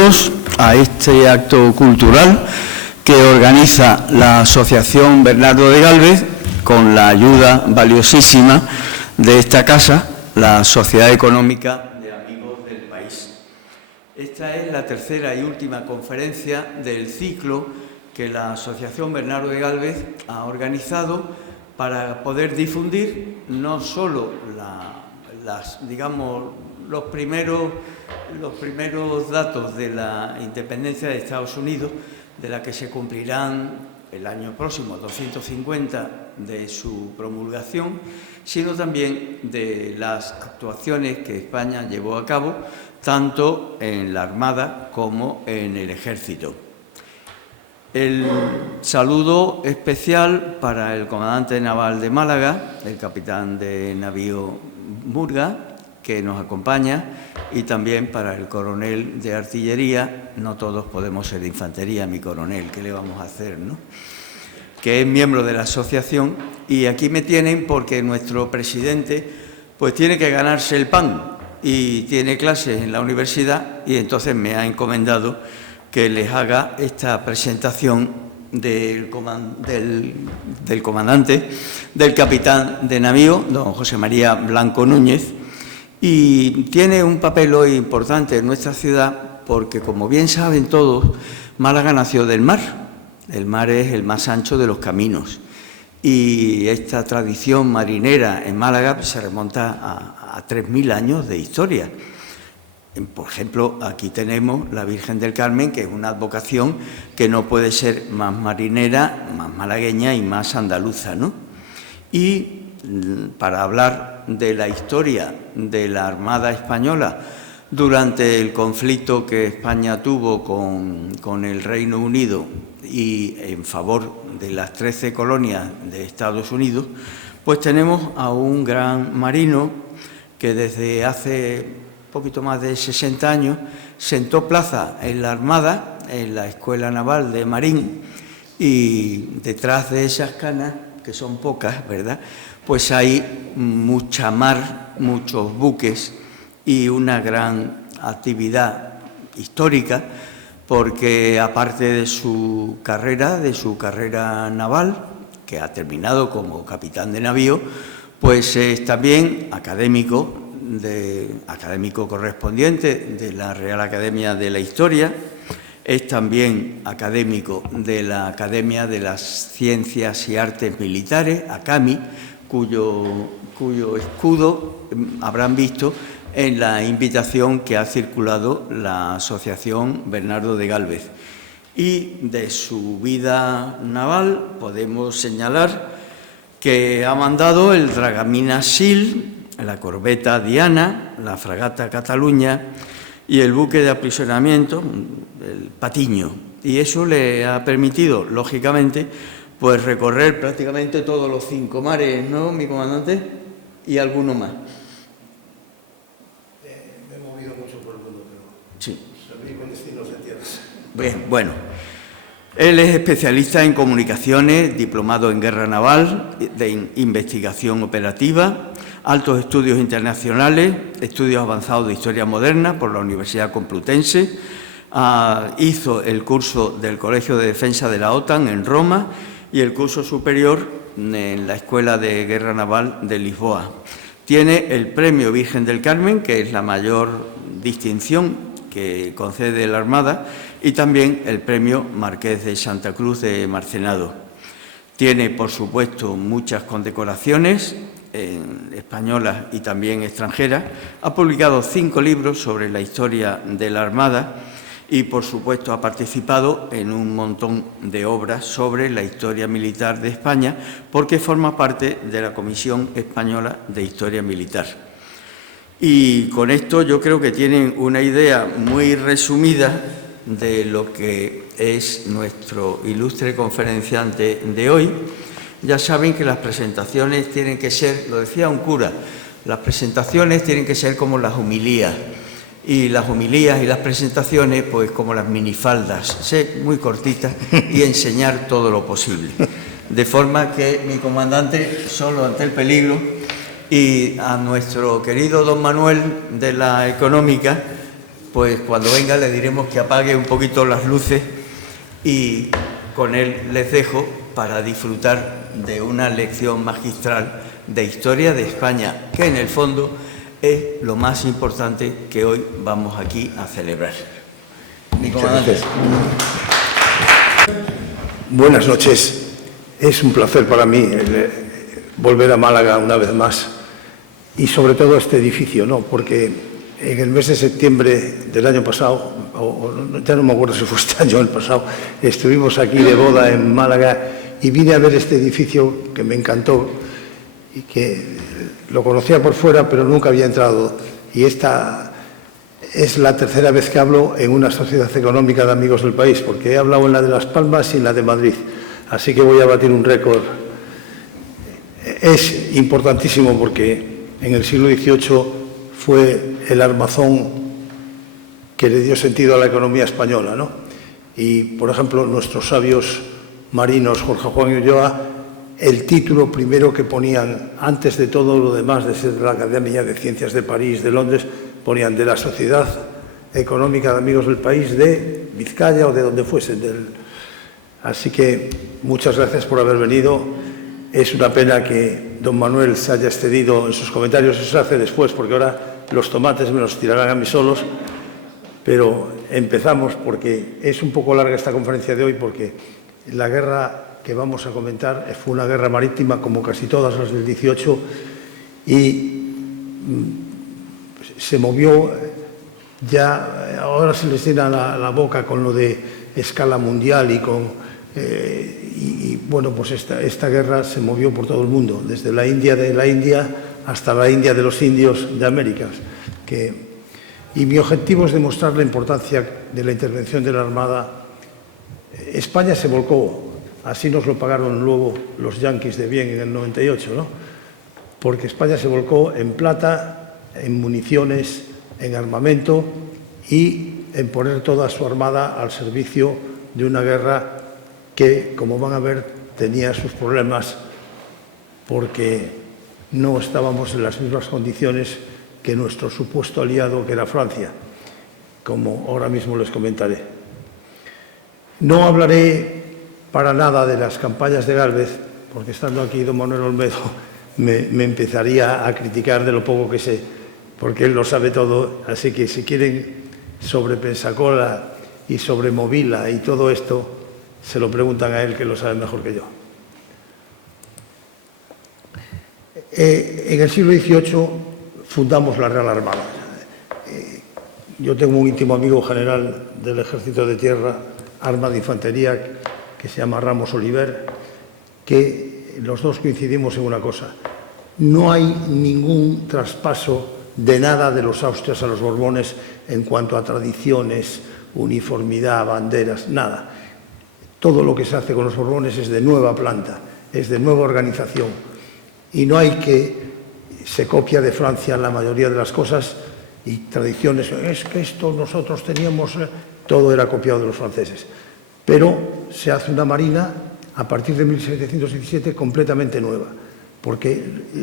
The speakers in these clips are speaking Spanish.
bienvenidos a este acto cultural que organiza la Asociación Bernardo de Gálvez con la ayuda valiosísima de esta casa, la Sociedad Económica de Amigos del País. Esta es la tercera y última conferencia del ciclo que la Asociación Bernardo de Gálvez ha organizado para poder difundir no solo los primeros datos de la independencia de Estados Unidos, de la que se cumplirán el año próximo 250 de su promulgación, sino también de las actuaciones que España llevó a cabo, tanto en la Armada como en el Ejército. El saludo especial para el comandante naval de Málaga, el capitán de navío Murga, que nos acompaña, y también para el coronel de artillería. No todos podemos ser de infantería, mi coronel, ¿qué le vamos a hacer, no? Que es miembro de la asociación, y aquí me tienen porque nuestro presidente pues tiene que ganarse el pan y tiene clases en la universidad, y entonces me ha encomendado que les haga esta presentación del comandante, del capitán de navío, don José María Blanco Núñez, y tiene un papel hoy importante en nuestra ciudad porque, como bien saben todos, Málaga nació del mar. El mar es el más ancho de los caminos, y esta tradición marinera en Málaga se remonta a 3.000 años de historia. Por ejemplo, aquí tenemos la Virgen del Carmen, que es una advocación que no puede ser más marinera, más malagueña y más andaluza, ¿no? Y para hablar de la historia de la Armada Española durante el conflicto que España tuvo con el Reino Unido y en favor de las 13 colonias de Estados Unidos, pues tenemos a un gran marino que desde hace poquito más de 60 años sentó plaza en la Armada, en la Escuela Naval de Marín, y detrás de esas canas, que son pocas, ¿verdad?, pues hay mucha mar, muchos buques y una gran actividad histórica, porque aparte de su carrera naval, que ha terminado como capitán de navío, pues es también académico correspondiente de la Real Academia de la Historia, es también académico de la Academia de las Ciencias y Artes Militares, ACAMI, cuyo escudo habrán visto en la invitación que ha circulado la Asociación Bernardo de Gálvez. Y de su vida naval podemos señalar que ha mandado el dragamina Sil, la corbeta Diana, la fragata Cataluña y el buque de aprisionamiento, el Patiño. Y eso le ha permitido, lógicamente, pues recorrer prácticamente todos los 5 mares, ¿no, mi comandante? Y alguno más. Me he movido mucho por el mundo, pero sí, salí con destinos de tierra. Bien, bueno. Él es especialista en comunicaciones, diplomado en guerra naval, de investigación operativa, altos estudios internacionales, estudios avanzados de historia moderna por la Universidad Complutense, hizo el curso del Colegio de Defensa de la OTAN en Roma y el curso superior en la Escuela de Guerra Naval de Lisboa. Tiene el Premio Virgen del Carmen, que es la mayor distinción que concede la Armada, y también el Premio Marqués de Santa Cruz de Marcenado. Tiene, por supuesto, muchas condecoraciones españolas y también extranjeras. Ha publicado 5 libros sobre la historia de la Armada y, por supuesto, ha participado en un montón de obras sobre la historia militar de España, porque forma parte de la Comisión Española de Historia Militar. Y con esto yo creo que tienen una idea muy resumida de lo que es nuestro ilustre conferenciante de hoy. Ya saben que las presentaciones tienen que ser, lo decía un cura, las presentaciones tienen que ser como las homilías, y las homilías y las presentaciones pues como las minifaldas, ser muy cortitas y enseñar todo lo posible. De forma que mi comandante, solo ante el peligro, y a nuestro querido don Manuel de la Económica, pues cuando venga le diremos que apague un poquito las luces y con él les dejo para disfrutar de una lección magistral de historia de España, que en el fondo es lo más importante que hoy vamos aquí a celebrar. Mi comandante. Buenas noches. Es un placer para mí volver a Málaga una vez más y sobre todo este edificio, ¿no? Porque en el mes de septiembre del año pasado, ya no me acuerdo si fue este año o el pasado, estuvimos aquí de boda en Málaga y vine a ver este edificio que me encantó y que lo conocía por fuera pero nunca había entrado. Y esta es la tercera vez que hablo en una sociedad económica de amigos del país, porque he hablado en la de Las Palmas y en la de Madrid. Así que voy a batir un récord. Es importantísimo porque en el siglo XVIII fue el armazón que le dio sentido a la economía española, ¿no? Y, por ejemplo, nuestros sabios marinos, Jorge Juan y Ulloa, el título primero que ponían, antes de todo lo demás, de ser de la Academia de Ciencias de París, de Londres, ponían de la Sociedad Económica de Amigos del País de Vizcaya o de donde fuesen. Así que muchas gracias por haber venido. Es una pena que don Manuel se haya excedido en sus comentarios. Eso se hace después, porque ahora los tomates me los tirarán a mí solos. Pero empezamos porque es un poco larga esta conferencia de hoy, porque la guerra que vamos a comentar fue una guerra marítima como casi todas las del 18 y se movió ya, ahora se les llena la boca con lo de escala mundial y bueno, pues esta guerra se movió por todo el mundo, desde la India de la India hasta la India de los indios de América. Y mi objetivo es demostrar la importancia de la intervención de la Armada. España se volcó, así nos lo pagaron luego los yanquis de bien en el 98, ¿no? Porque España se volcó en plata, en municiones, en armamento y en poner toda su armada al servicio de una guerra que, como van a ver, tenía sus problemas porque no estábamos en las mismas condiciones que nuestro supuesto aliado, que era Francia, como ahora mismo les comentaré. No hablaré para nada de las campañas de Gálvez, porque estando aquí don Manuel Olmedo me empezaría a criticar de lo poco que sé, porque él lo sabe todo, así que si quieren sobre Pensacola y sobre Movila y todo esto, se lo preguntan a él, que lo sabe mejor que yo. En el siglo XVIII fundamos la Real Armada. Yo tengo un íntimo amigo general del Ejército de Tierra, Arma de Infantería, que se llama Ramos Oliver, que los dos coincidimos en una cosa: no hay ningún traspaso de nada de los Austrias a los Borbones en cuanto a tradiciones, uniformidad, banderas, nada. Todo lo que se hace con los Borbones es de nueva planta, es de nueva organización. Y no hay que se copia de Francia la mayoría de las cosas y tradiciones. Es que esto nosotros teníamos, todo era copiado de los franceses. Pero se hace una marina a partir de 1717 completamente nueva, porque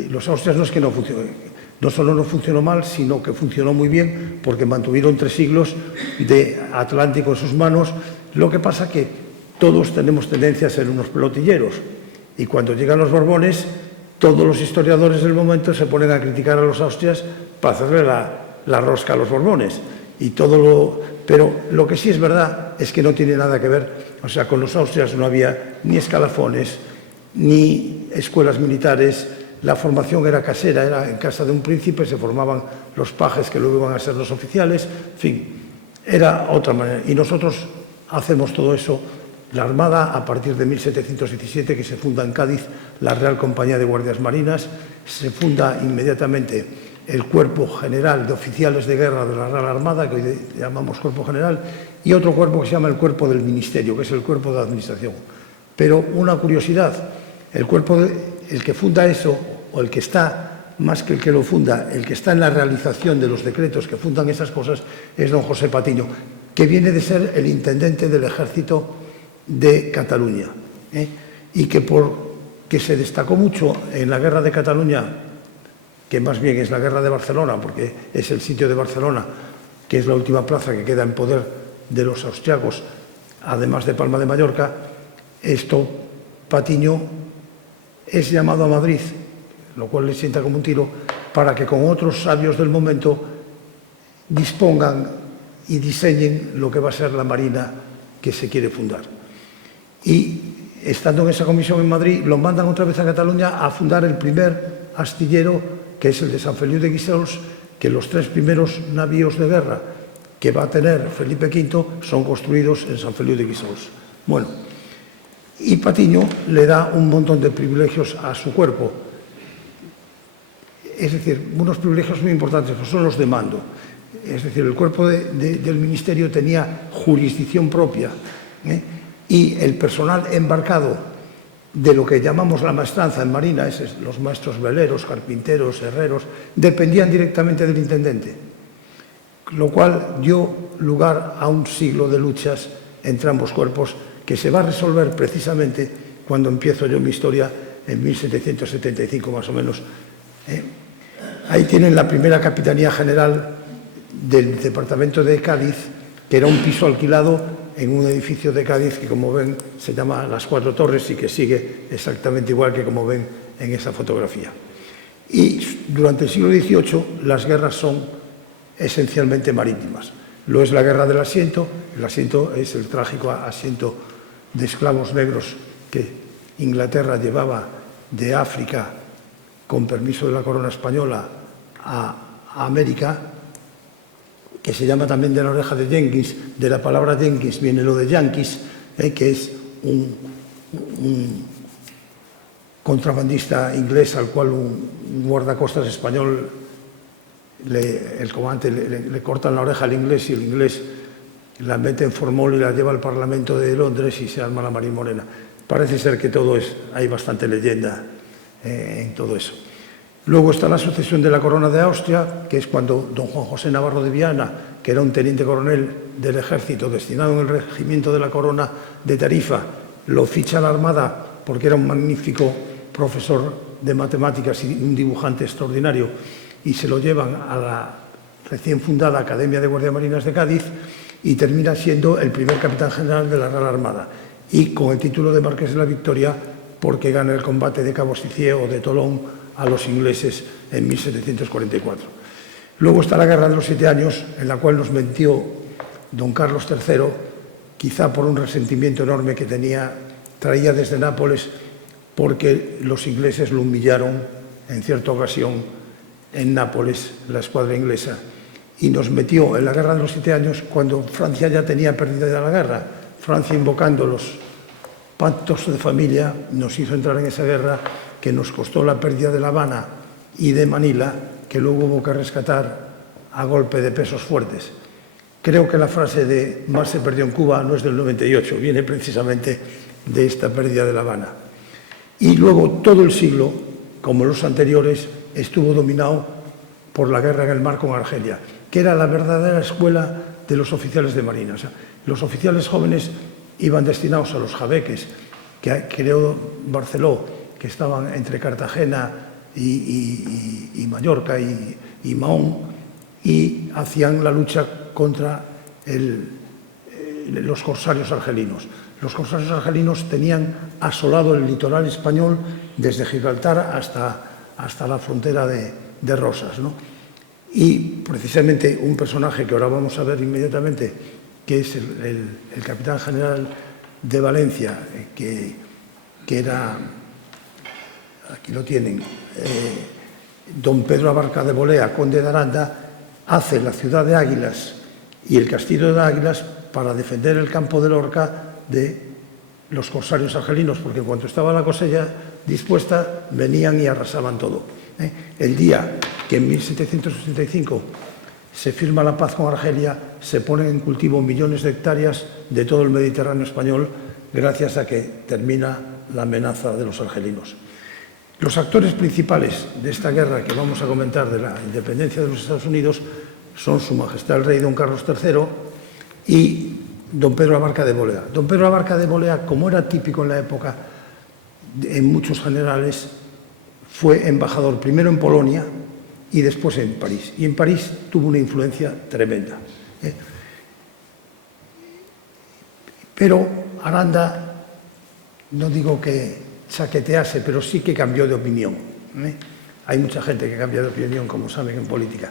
los austrias no es que no funcionen, no solo no funcionó mal, sino que funcionó muy bien, porque mantuvieron 3 siglos de Atlántico en sus manos. Lo que pasa que todos tenemos tendencia a ser unos pelotilleros, y cuando llegan los Borbones, todos los historiadores del momento se ponen a criticar a los austrias para hacerle la rosca a los Borbones. Pero lo que sí es verdad es que no tiene nada que ver. O sea, con los austrias no había ni escalafones, ni escuelas militares. La formación era casera, era en casa de un príncipe, se formaban los pajes que luego iban a ser los oficiales. En fin, era otra manera. Y nosotros hacemos todo eso. La Armada, a partir de 1717, que se funda en Cádiz la Real Compañía de Guardias Marinas, se funda inmediatamente el Cuerpo General de Oficiales de Guerra de la Real Armada, que hoy llamamos Cuerpo General, y otro cuerpo que se llama el Cuerpo del Ministerio, que es el Cuerpo de Administración. Pero una curiosidad, el que funda eso, o el que está, más que el que lo funda, el que está en la realización de los decretos que fundan esas cosas, es don José Patiño, que viene de ser el intendente del Ejército de Cataluña, y que se destacó mucho en la guerra de Cataluña, que más bien es la guerra de Barcelona, porque es el sitio de Barcelona que es la última plaza que queda en poder de los austriacos, además de Palma de Mallorca, Patiño es llamado a Madrid, lo cual le sienta como un tiro, para que con otros sabios del momento dispongan y diseñen lo que va a ser la marina que se quiere fundar. Y estando en esa comisión en Madrid, lo mandan otra vez a Cataluña a fundar el primer astillero, que es el de Sant Feliu de Guíxols, que los 3 primeros navíos de guerra que va a tener Felipe V son construidos en Sant Feliu de Guíxols. Bueno, y Patiño le da un montón de privilegios a su cuerpo. Es decir, unos privilegios muy importantes, pues son los de mando. Es decir, el cuerpo del ministerio tenía jurisdicción propia, y el personal embarcado de lo que llamamos la maestranza en marina, los maestros veleros, carpinteros, herreros, dependían directamente del intendente, lo cual dio lugar a un siglo de luchas entre ambos cuerpos que se va a resolver precisamente cuando empiezo yo mi historia en 1775 más o menos. Ahí tienen la primera capitanía general del departamento de Cádiz, que era un piso alquilado en un edificio de Cádiz que, como ven, se llama Las Cuatro Torres y que sigue exactamente igual que como ven en esa fotografía. Y durante el siglo XVIII las guerras son esencialmente marítimas. Lo es la guerra del asiento. El asiento es el trágico asiento de esclavos negros que Inglaterra llevaba de África, con permiso de la corona española, a América, que se llama también de la oreja de Jenkins. De la palabra Jenkins viene lo de Yankees, que es un contrabandista inglés al cual un guardacostas español, el comandante, le cortan la oreja al inglés y el inglés la mete en formol y la lleva al Parlamento de Londres y se arma la Marín Morena. Parece ser que hay bastante leyenda en todo eso. Luego está la sucesión de la corona de Austria, que es cuando don Juan José Navarro de Viana, que era un teniente coronel del ejército destinado en el regimiento de la corona de Tarifa, lo ficha a la Armada porque era un magnífico profesor de matemáticas y un dibujante extraordinario, y se lo llevan a la recién fundada Academia de Guardiamarinas de Cádiz y termina siendo el primer capitán general de la Real Armada, y con el título de Marqués de la Victoria porque gana el combate de Cabo Sicié o de Tolón a los ingleses en 1744. Luego está la Guerra de los 7 Años, en la cual nos metió don Carlos III, quizá por un resentimiento enorme que traía desde Nápoles, porque los ingleses lo humillaron en cierta ocasión en Nápoles, la escuadra inglesa, y nos metió en la Guerra de los 7 Años cuando Francia ya tenía perdida la guerra. Francia, invocando los pactos de familia, nos hizo entrar en esa guerra que nos costó la pérdida de La Habana y de Manila, que luego hubo que rescatar a golpe de pesos fuertes. Creo que la frase de más se perdió en Cuba no es del 98, viene precisamente de esta pérdida de La Habana. Y luego todo el siglo, como los anteriores, estuvo dominado por la guerra en el mar con Argelia, que era la verdadera escuela de los oficiales de marina. O sea, los oficiales jóvenes iban destinados a los jabeques, que creó Barceló, que estaban entre Cartagena y Mallorca y Mahón, y hacían la lucha contra los corsarios argelinos. Los corsarios argelinos tenían asolado el litoral español desde Gibraltar hasta la frontera de Rosas, ¿no? Y precisamente un personaje que ahora vamos a ver inmediatamente, que es el capitán general de Valencia, que era, aquí lo tienen, don Pedro Abarca de Bolea, conde de Aranda, hace la ciudad de Águilas y el castillo de Águilas para defender el campo de Lorca de los corsarios argelinos, porque cuando estaba la cosecha dispuesta venían y arrasaban todo. El día que en 1765 se firma la paz con Argelia, se ponen en cultivo millones de hectáreas de todo el Mediterráneo español, gracias a que termina la amenaza de los argelinos. Los actores principales de esta guerra que vamos a comentar de la independencia de los Estados Unidos son Su Majestad el Rey don Carlos III y don Pedro Abarca de Bolea. Don Pedro Abarca de Bolea, como era típico en la época en muchos generales, fue embajador primero en Polonia y después en París. Y en París tuvo una influencia tremenda. Pero Aranda, no digo que chaquetease, pero sí que cambió de opinión. Hay mucha gente que cambia de opinión, como saben, en política.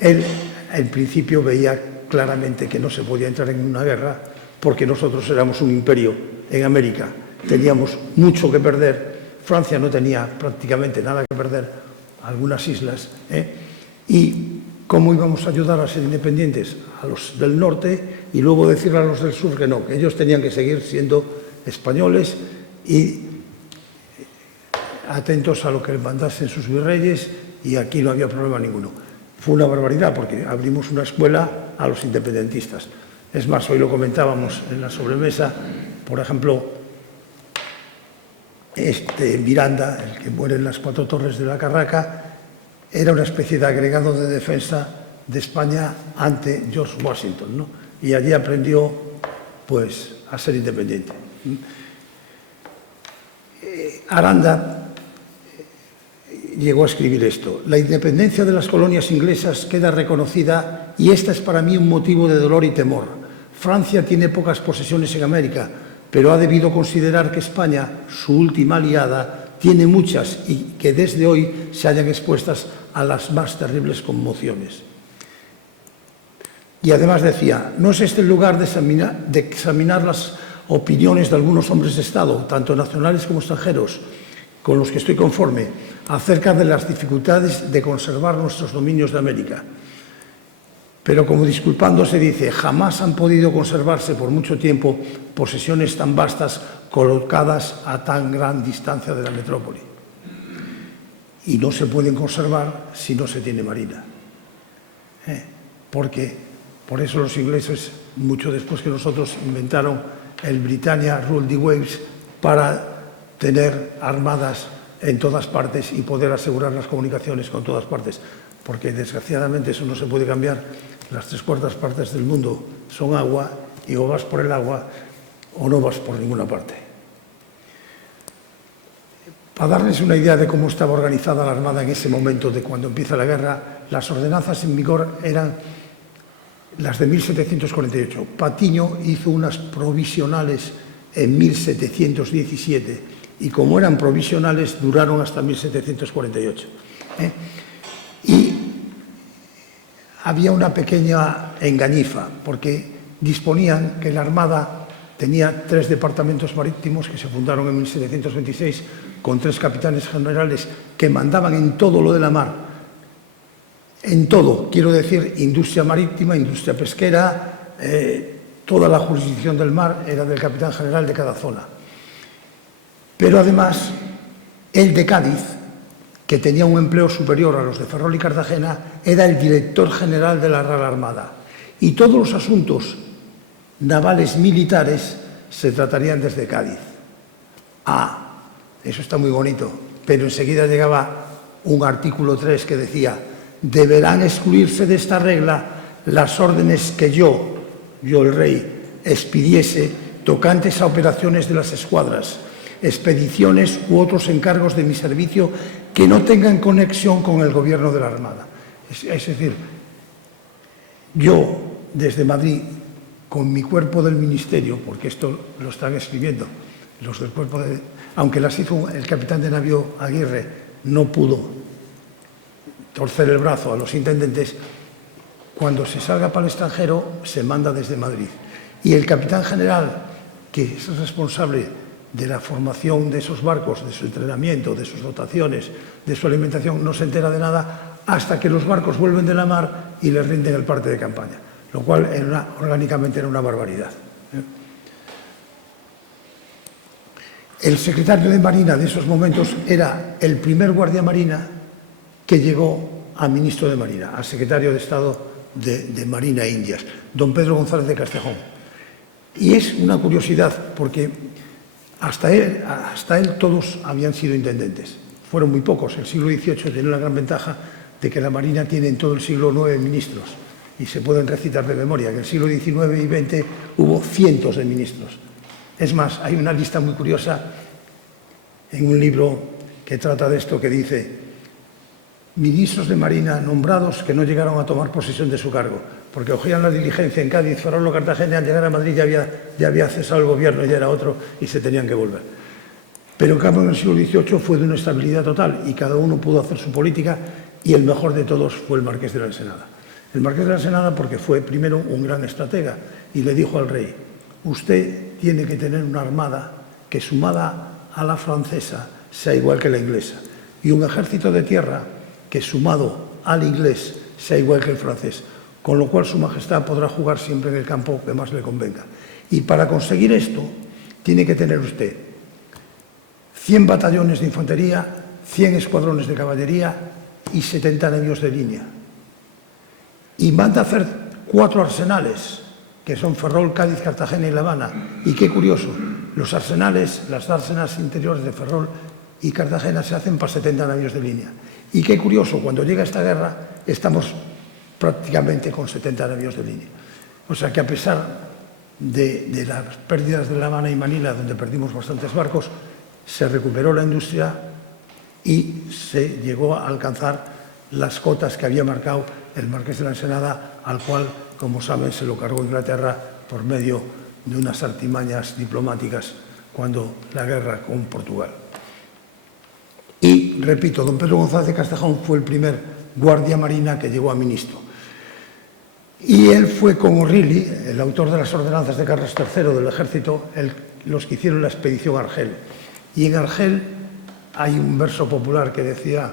Él, en principio, veía claramente que no se podía entrar en una guerra porque nosotros éramos un imperio en América. Teníamos mucho que perder. Francia no tenía prácticamente nada que perder, algunas islas. Y cómo íbamos a ayudar a ser independientes a los del norte y luego decirle a los del sur que no, que ellos tenían que seguir siendo españoles y atentos a lo que mandasen sus virreyes, y aquí no había problema ninguno. Fue una barbaridad porque abrimos una escuela a los independentistas. Es más, hoy lo comentábamos en la sobremesa, por ejemplo, Miranda, el que muere en las 4 Torres de la Carraca, era una especie de agregado de defensa de España ante George Washington, ¿no? Y allí aprendió, pues, a ser independiente. Aranda llegó a escribir esto: la independencia de las colonias inglesas queda reconocida y esta es para mí un motivo de dolor y temor. Francia tiene pocas posesiones en América, pero ha debido considerar que España, su última aliada, tiene muchas y que desde hoy se hallan expuestas a las más terribles conmociones. Y además decía, no es este el lugar de examinar las opiniones de algunos hombres de Estado, tanto nacionales como extranjeros, con los que estoy conforme, acerca de las dificultades de conservar nuestros dominios de América. Pero como disculpándose dice, jamás han podido conservarse por mucho tiempo posesiones tan vastas colocadas a tan gran distancia de la metrópoli. Y no se pueden conservar si no se tiene marina. Porque por eso los ingleses, mucho después que nosotros, inventaron el Britannia Rule the Waves para tener armadas en todas partes y poder asegurar las comunicaciones con todas partes. Porque desgraciadamente eso no se puede cambiar. Las 3/4 partes del mundo son agua y o vas por el agua o no vas por ninguna parte. Para darles una idea de cómo estaba organizada la Armada en ese momento de cuando empieza la guerra, las ordenanzas en vigor eran las de 1748. Patiño hizo unas provisionales en 1717 y como eran provisionales duraron hasta 1748. Y había una pequeña engañifa porque disponían que la Armada tenía 3 departamentos marítimos que se fundaron en 1726 con 3 capitanes generales que mandaban en todo lo de la mar. En todo, quiero decir, industria marítima, industria pesquera, toda la jurisdicción del mar era del capitán general de cada zona. Pero además, el de Cádiz, que tenía un empleo superior a los de Ferrol y Cartagena, era el director general de la Real Armada. Y todos los asuntos navales militares se tratarían desde Cádiz. Eso está muy bonito, pero enseguida llegaba un artículo 3 que decía: deberán excluirse de esta regla las órdenes que yo el rey, expidiese tocantes a operaciones de las escuadras, expediciones u otros encargos de mi servicio que no tengan conexión con el gobierno de la Armada. Es decir, yo desde Madrid, con mi cuerpo del ministerio, porque esto lo están escribiendo los del cuerpo de... Aunque las hizo el capitán de navío Aguirre, no pudo torcer el brazo a los intendentes. Cuando se salga para el extranjero, se manda desde Madrid. Y el capitán general, que es responsable de la formación de esos barcos, de su entrenamiento, de sus dotaciones, de su alimentación, no se entera de nada hasta que los barcos vuelven de la mar y les rinden el parte de campaña, lo cual orgánicamente era una barbaridad. El secretario de Marina de esos momentos era el primer guardia marina que llegó a ministro de Marina, al secretario de Estado de Marina e Indias, don Pedro González de Castejón. Y es una curiosidad porque hasta él todos habían sido intendentes. Fueron muy pocos. El siglo XVIII tiene la gran ventaja de que la Marina tiene en todo el siglo 9 ministros y se pueden recitar de memoria, que en el siglo XIX y XX hubo cientos de ministros. Es más, hay una lista muy curiosa en un libro que trata de esto que dice: ministros de Marina nombrados que no llegaron a tomar posesión de su cargo, porque cogían la diligencia en Cádiz, Ferrol o Cartagena, al llegar a Madrid ya había cesado el gobierno, ya era otro y se tenían que volver. Pero en cambio en el siglo XVIII fue de una estabilidad total y cada uno pudo hacer su política, y el mejor de todos fue el Marqués de la Ensenada. El Marqués de la Ensenada porque fue primero un gran estratega y le dijo al rey: usted tiene que tener una armada que, sumada a la francesa, sea igual que la inglesa, y un ejército de tierra que, sumado al inglés, sea igual que el francés, con lo cual su majestad podrá jugar siempre en el campo que más le convenga. Y para conseguir esto tiene que tener usted 100 batallones de infantería, 100 escuadrones de caballería y 70 navíos de línea. Y manda hacer 4 arsenales, que son Ferrol, Cádiz, Cartagena y La Habana. Y qué curioso, los arsenales, las dársenas interiores de Ferrol y Cartagena se hacen para 70 navíos de línea. Y qué curioso, cuando llega esta guerra estamos prácticamente con 70 navíos de línea. O sea que a pesar de las pérdidas de La Habana y Manila, donde perdimos bastantes barcos, se recuperó la industria y se llegó a alcanzar las cotas que había marcado el Marqués de la Ensenada, al cual, como saben, se lo cargó Inglaterra por medio de unas artimañas diplomáticas cuando la guerra con Portugal. Y, repito, don Pedro González de Castejón fue el primer guardia marina que llegó a ministro. Y él fue con O'Reilly, el autor de las ordenanzas de Carlos III del ejército, los que hicieron la expedición a Argel. Y en Argel hay un verso popular que decía: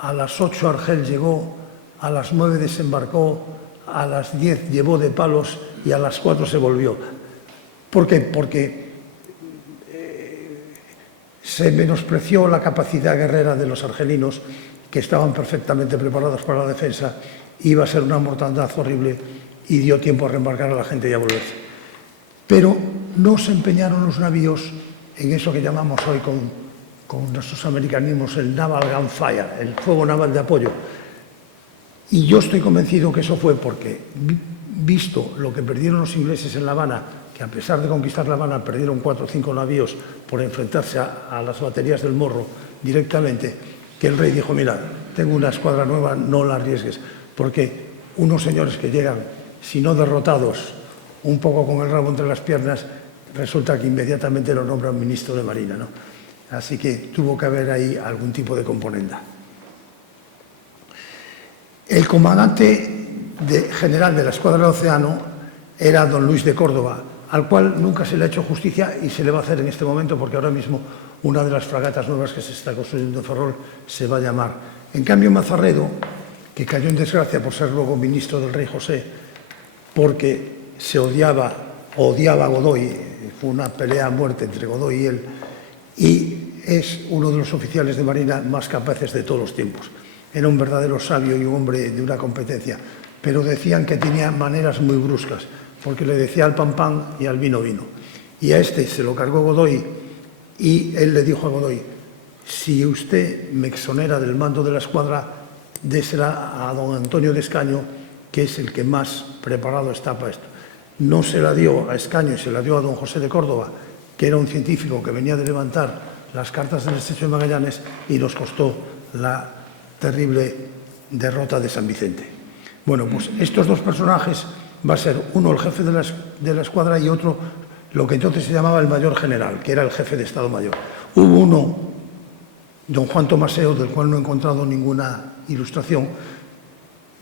a las 8 Argel llegó, a las 9 desembarcó, a las 10 llevó de palos y a las 4 se volvió. ¿Por qué? Porque se menospreció la capacidad guerrera de los argelinos, que estaban perfectamente preparados para la defensa. Iba a ser una mortandad horrible y dio tiempo a reembarcar a la gente y a volverse. Pero no se empeñaron los navíos en eso que llamamos hoy con nuestros americanismos el naval gunfire, el fuego naval de apoyo. Y yo estoy convencido que eso fue porque, visto lo que perdieron los ingleses en La Habana, que a pesar de conquistar La Habana perdieron 4 o 5 navíos por enfrentarse a las baterías del Morro directamente, que el rey dijo: mira, tengo una escuadra nueva, no la arriesgues, porque unos señores que llegan, si no derrotados, un poco con el rabo entre las piernas, resulta que inmediatamente lo nombran ministro de Marina, ¿no? Así que tuvo que haber ahí algún tipo de componenda. El comandante general de la escuadra del Océano era don Luis de Córdoba, al cual nunca se le ha hecho justicia y se le va a hacer en este momento, porque ahora mismo una de las fragatas nuevas que se está construyendo en Ferrol se va a llamar. En cambio, Mazarredo, que cayó en desgracia por ser luego ministro del rey José, porque se odiaba a Godoy, fue una pelea a muerte entre Godoy y él, y es uno de los oficiales de Marina más capaces de todos los tiempos. Era un verdadero sabio y un hombre de una competencia, pero decían que tenía maneras muy bruscas, porque le decía al pan pan y al vino vino. Y a este se lo cargó Godoy y él le dijo a Godoy: si usted me exonera del mando de la escuadra, désela a don Antonio de Escaño, que es el que más preparado está para esto. No se la dio a Escaño, se la dio a don José de Córdoba, que era un científico que venía de levantar las cartas del Estrecho de Magallanes, y nos costó la terrible derrota de San Vicente. Bueno, pues estos dos personajes va a ser uno el jefe de la escuadra y otro lo que entonces se llamaba el mayor general, que era el jefe de Estado Mayor. Hubo uno, don Juan Tomaseo, del cual no he encontrado ninguna ilustración,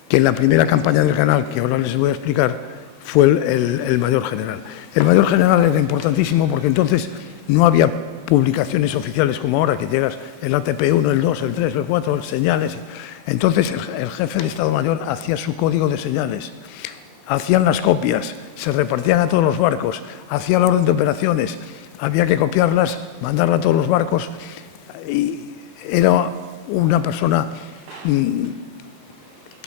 que en la primera campaña del Canal, que ahora les voy a explicar, fue el mayor general. El mayor general era importantísimo porque entonces no había publicaciones oficiales como ahora, que llegas el ATP1, el 2, el 3, el 4, señales. Entonces el jefe de Estado Mayor hacía su código de señales, hacían las copias, se repartían a todos los barcos, hacía la orden de operaciones, había que copiarlas, mandarla a todos los barcos, y era una persona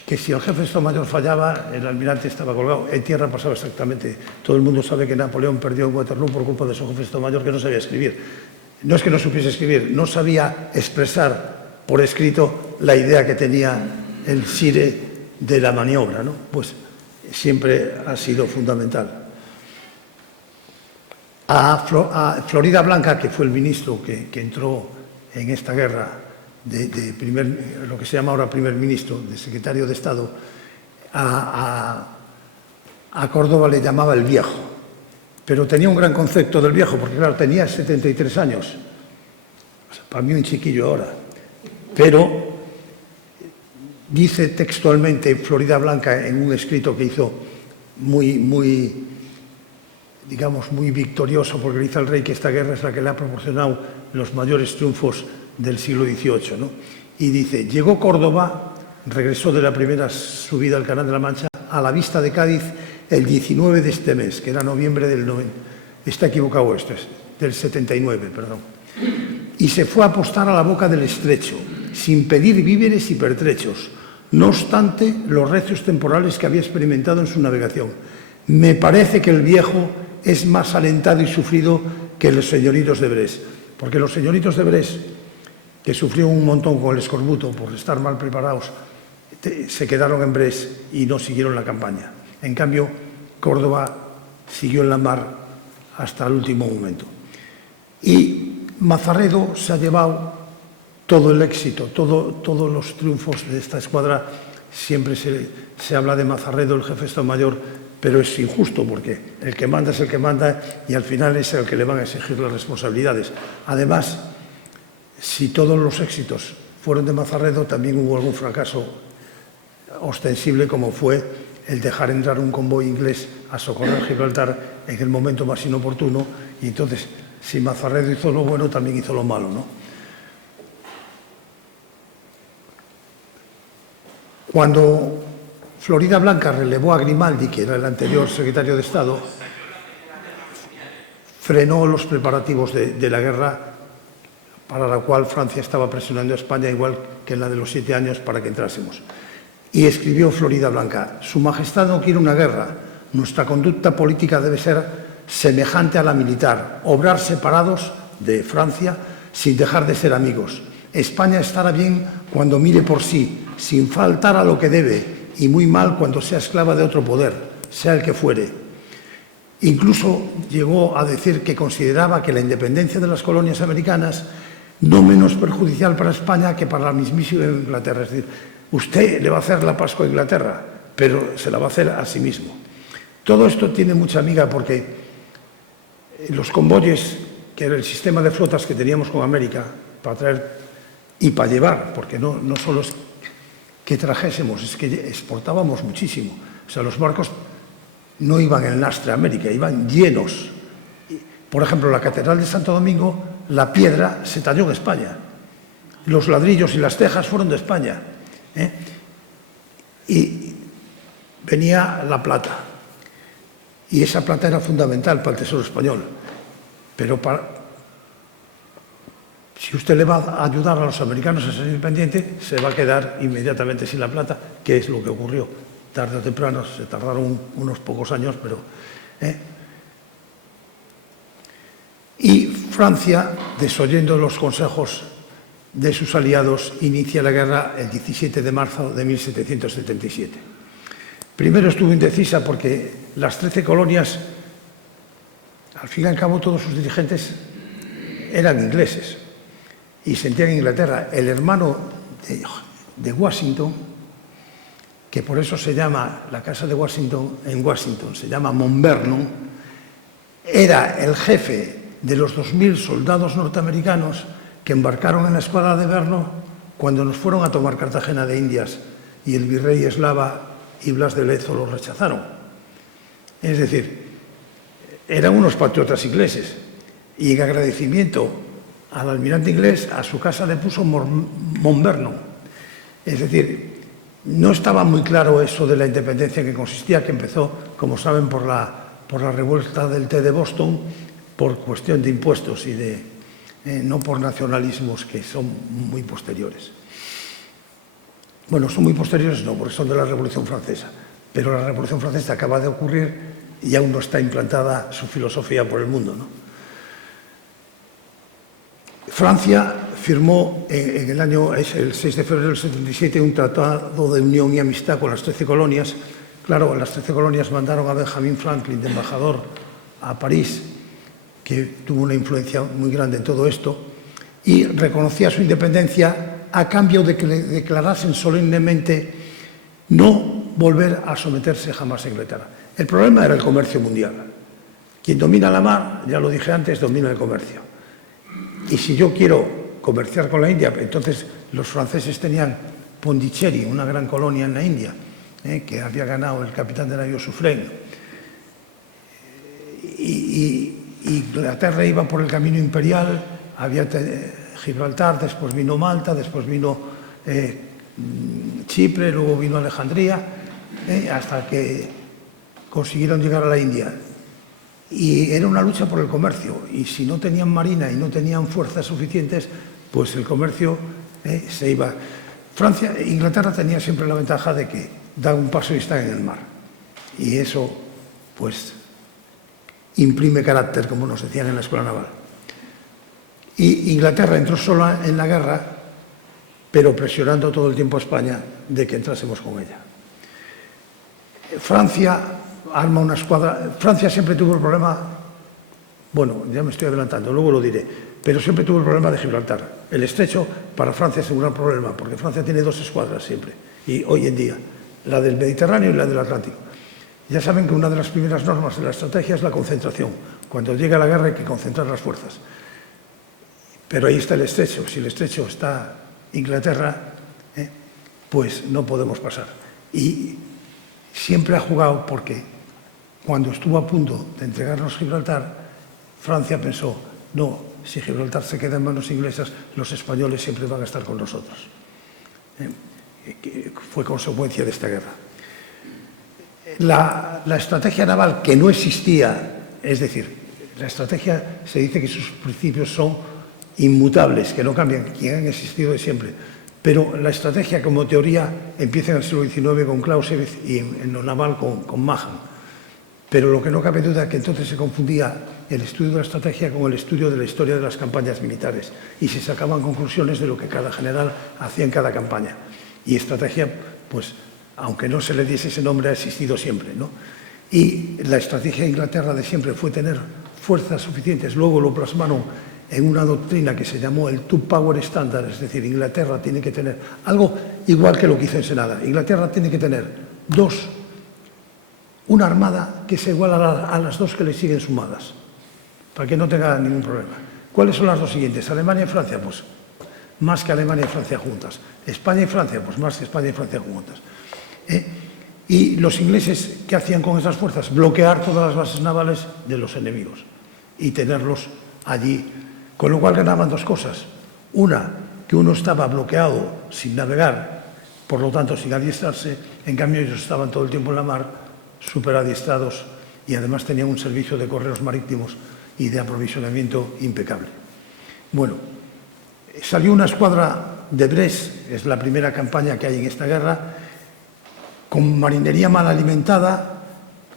que si el jefe de Estado Mayor fallaba, el almirante estaba colgado. En tierra pasaba exactamente. Todo el mundo sabe que Napoleón perdió en Waterloo por culpa de su jefe de Estado Mayor, que no sabía escribir. No es que no supiese escribir, no sabía expresar por escrito la idea que tenía el sire de la maniobra, ¿no? Pues siempre ha sido fundamental. A Florida Blanca, que fue el ministro que entró en esta guerra lo que se llama ahora primer ministro, de secretario de Estado, a Córdoba le llamaba el viejo, pero tenía un gran concepto del viejo, porque claro, tenía 73 años, o sea, para mí un chiquillo ahora, pero dice textualmente Florida Blanca en un escrito que hizo muy victorioso, porque dice al rey que esta guerra es la que le ha proporcionado los mayores triunfos del siglo XVIII, ¿no? Y dice, llegó Córdoba, regresó de la primera subida al Canal de la Mancha, a la vista de Cádiz el 19 de este mes, que era noviembre del 90, está equivocado esto, es del 79, perdón, y se fue a apostar a la boca del estrecho, sin pedir víveres y pertrechos, no obstante los recios temporales que había experimentado en su navegación. Me parece que el viejo es más alentado y sufrido que los señoritos de Brest, porque los señoritos de Brest, que sufrieron un montón con el escorbuto por estar mal preparados, se quedaron en Brest y no siguieron la campaña. En cambio, Córdoba siguió en la mar hasta el último momento. Y Mazarredo se ha llevado todo el éxito, todos los triunfos de esta escuadra. Siempre se habla de Mazarredo, el jefe de Estado Mayor, pero es injusto porque el que manda es el que manda y al final es el que le van a exigir las responsabilidades. Además, si todos los éxitos fueron de Mazarredo, también hubo algún fracaso ostensible, como fue el dejar entrar un convoy inglés a socorrer Gibraltar en el momento más inoportuno, y entonces, si Mazarredo hizo lo bueno, también hizo lo malo, ¿no? Cuando Florida Blanca relevó a Grimaldi, que era el anterior secretario de Estado, frenó los preparativos de la guerra, para la cual Francia estaba presionando a España, igual que en la de los 7 años, para que entrásemos. Y escribió Florida Blanca, Su Majestad no quiere una guerra, nuestra conducta política debe ser semejante a la militar, obrar separados de Francia sin dejar de ser amigos. España estará bien cuando mire por sí, sin faltar a lo que debe, y muy mal cuando sea esclava de otro poder, sea el que fuere. Incluso llegó a decir que consideraba que la independencia de las colonias americanas no menos perjudicial para España que para la mismísima Inglaterra. Es decir, usted le va a hacer la Pascua a Inglaterra, pero se la va a hacer a sí mismo. Todo esto tiene mucha miga porque los convoyes, que era el sistema de flotas que teníamos con América, para traer y para llevar, porque no solo es que trajésemos, es que exportábamos muchísimo. O sea, los barcos no iban en lastre a América, iban llenos. Por ejemplo, la Catedral de Santo Domingo, la piedra se talló en España. Los ladrillos y las tejas fueron de España. Y venía la plata. Y esa plata era fundamental para el Tesoro español. Pero si usted le va a ayudar a los americanos a ser independiente, se va a quedar inmediatamente sin la plata, que es lo que ocurrió. Tarde o temprano, se tardaron unos pocos años, pero... Y Francia, desoyendo los consejos de sus aliados, inicia la guerra el 17 de marzo de 1777. Primero estuvo indecisa porque las 13 colonias, al fin y al cabo, todos sus dirigentes eran ingleses y sentían en Inglaterra. El hermano de Washington, que por eso se llama la casa de Washington, en Washington se llama Mount Vernon, era el jefe de los 2.000 soldados norteamericanos que embarcaron en la escuadra de Vernon cuando nos fueron a tomar Cartagena de Indias y el virrey Eslava y Blas de Lezo los rechazaron. Es decir, eran unos patriotas ingleses y en agradecimiento al almirante inglés a su casa le puso Mount Vernon. Es decir, no estaba muy claro eso de la independencia, en que consistía, que empezó, como saben, por la revuelta del té de Boston, por cuestión de impuestos y no por nacionalismos que son muy posteriores. Bueno, son muy posteriores no, porque son de la Revolución Francesa, pero la Revolución Francesa acaba de ocurrir y aún no está implantada su filosofía por el mundo, ¿no? Francia firmó en el año, el 6 de febrero del 77, un tratado de unión y amistad con las 13 colonias. Claro, las 13 colonias mandaron a Benjamin Franklin de embajador a París, que tuvo una influencia muy grande en todo esto, y reconocía su independencia a cambio de que le declarasen solemnemente no volver a someterse jamás a Inglaterra. El problema era el comercio mundial. Quien domina la mar, ya lo dije antes, domina el comercio. Y si yo quiero comerciar con la India, entonces los franceses tenían Pondicherry, una gran colonia en la India, que había ganado el capitán de navío Suffren. Y Inglaterra iba por el camino imperial, había Gibraltar, después vino Malta, después vino Chipre, luego vino Alejandría, hasta que consiguieron llegar a la India. Y era una lucha por el comercio, y si no tenían marina y no tenían fuerzas suficientes, pues el comercio se iba. Inglaterra tenía siempre la ventaja de que da un paso y está en el mar. Y eso, pues, imprime carácter, como nos decían en la escuela naval. Y Inglaterra entró sola en la guerra, pero presionando todo el tiempo a España de que entrásemos con ella. Francia arma una escuadra. Francia siempre tuvo el problema, bueno, ya me estoy adelantando, luego lo diré, pero siempre tuvo el problema de Gibraltar. El estrecho para Francia es un gran problema, porque Francia tiene dos escuadras siempre, y hoy en día, la del Mediterráneo y la del Atlántico. Ya saben que una de las primeras normas de la estrategia es la concentración. Cuando llega la guerra hay que concentrar las fuerzas. Pero ahí está el estrecho. Si el estrecho está Inglaterra, pues no podemos pasar. Y siempre ha jugado porque cuando estuvo a punto de entregarnos Gibraltar, Francia pensó, no, si Gibraltar se queda en manos inglesas, los españoles siempre van a estar con nosotros. Fue consecuencia de esta guerra. La estrategia naval, que no existía, es decir, la estrategia se dice que sus principios son inmutables, que no cambian, que han existido de siempre. Pero la estrategia como teoría empieza en el siglo XIX con Clausewitz y en lo naval con Mahan. Pero lo que no cabe duda es que entonces se confundía el estudio de la estrategia con el estudio de la historia de las campañas militares y se sacaban conclusiones de lo que cada general hacía en cada campaña. Y estrategia, pues, aunque no se le diese ese nombre, ha existido siempre, ¿no? Y la estrategia de Inglaterra de siempre fue tener fuerzas suficientes. Luego lo plasmaron en una doctrina que se llamó el Two Power Standard, es decir, Inglaterra tiene que tener algo igual que lo que hizo Ensenada. Inglaterra tiene que tener una armada que sea igual a las dos que le siguen sumadas, para que no tenga ningún problema. ¿Cuáles son las dos siguientes? Alemania y Francia, pues más que Alemania y Francia juntas. España y Francia, pues más que España y Francia juntas. Y los ingleses, ¿qué hacían con esas fuerzas? Bloquear todas las bases navales de los enemigos y tenerlos allí. Con lo cual ganaban dos cosas. Una, que uno estaba bloqueado sin navegar, por lo tanto sin adiestrarse, en cambio ellos estaban todo el tiempo en la mar, súper adiestrados, y además tenían un servicio de correos marítimos y de aprovisionamiento impecable. Bueno, salió una escuadra de Brest, es la primera campaña que hay en esta guerra, con marinería mal alimentada,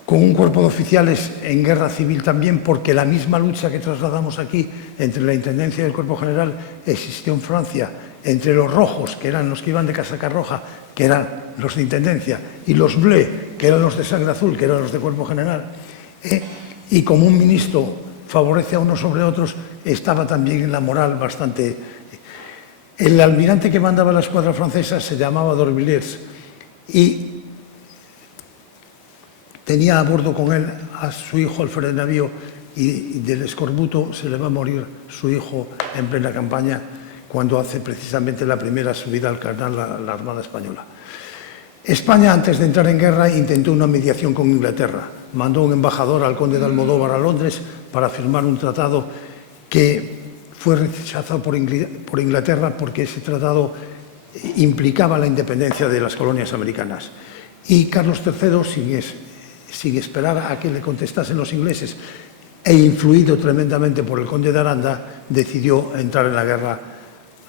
con un cuerpo de oficiales en guerra civil también, porque la misma lucha que trasladamos aquí entre la Intendencia y el Cuerpo General existió en Francia, entre los rojos, que eran los que iban de casaca roja, que eran los de Intendencia, y los bleu, que eran los de sangre azul, que eran los de Cuerpo General. Y como un ministro favorece a unos sobre otros, estaba también en la moral bastante... El almirante que mandaba la escuadra francesa se llamaba d'Orvilliers y tenía a bordo con él a su hijo, el frente de navío, y del escorbuto se le va a morir su hijo en plena campaña cuando hace precisamente la primera subida al canal la Armada Española. España, antes de entrar en guerra, intentó una mediación con Inglaterra. Mandó un embajador al conde de Almodóvar a Londres para firmar un tratado que fue rechazado por Inglaterra porque ese tratado implicaba la independencia de las colonias americanas. Y Carlos III, sin esperar a que le contestasen los ingleses, e influido tremendamente por el conde de Aranda, decidió entrar en la guerra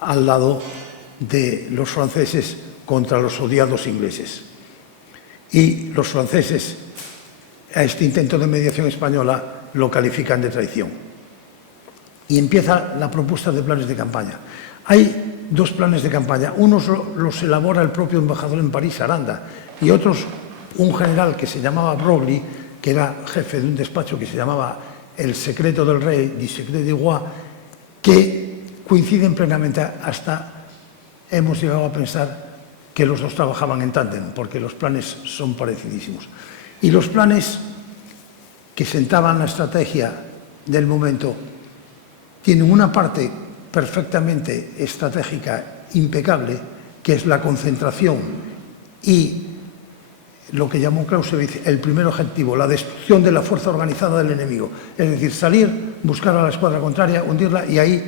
al lado de los franceses contra los odiados ingleses. Y los franceses, a este intento de mediación española, lo califican de traición. Y empieza la propuesta de planes de campaña. Hay dos planes de campaña. Unos los elabora el propio embajador en París, Aranda, y otros un general que se llamaba Broglie, que era jefe de un despacho que se llamaba El Secreto del Rey, du Secret du Roi, que coinciden plenamente hasta hemos llegado a pensar que los dos trabajaban en tándem, porque los planes son parecidísimos. Y los planes que sentaban la estrategia del momento tienen una parte perfectamente estratégica impecable, que es la concentración y lo que llamó Clausewitz el primer objetivo, la destrucción de la fuerza organizada del enemigo. Es decir, salir, buscar a la escuadra contraria, hundirla y ahí,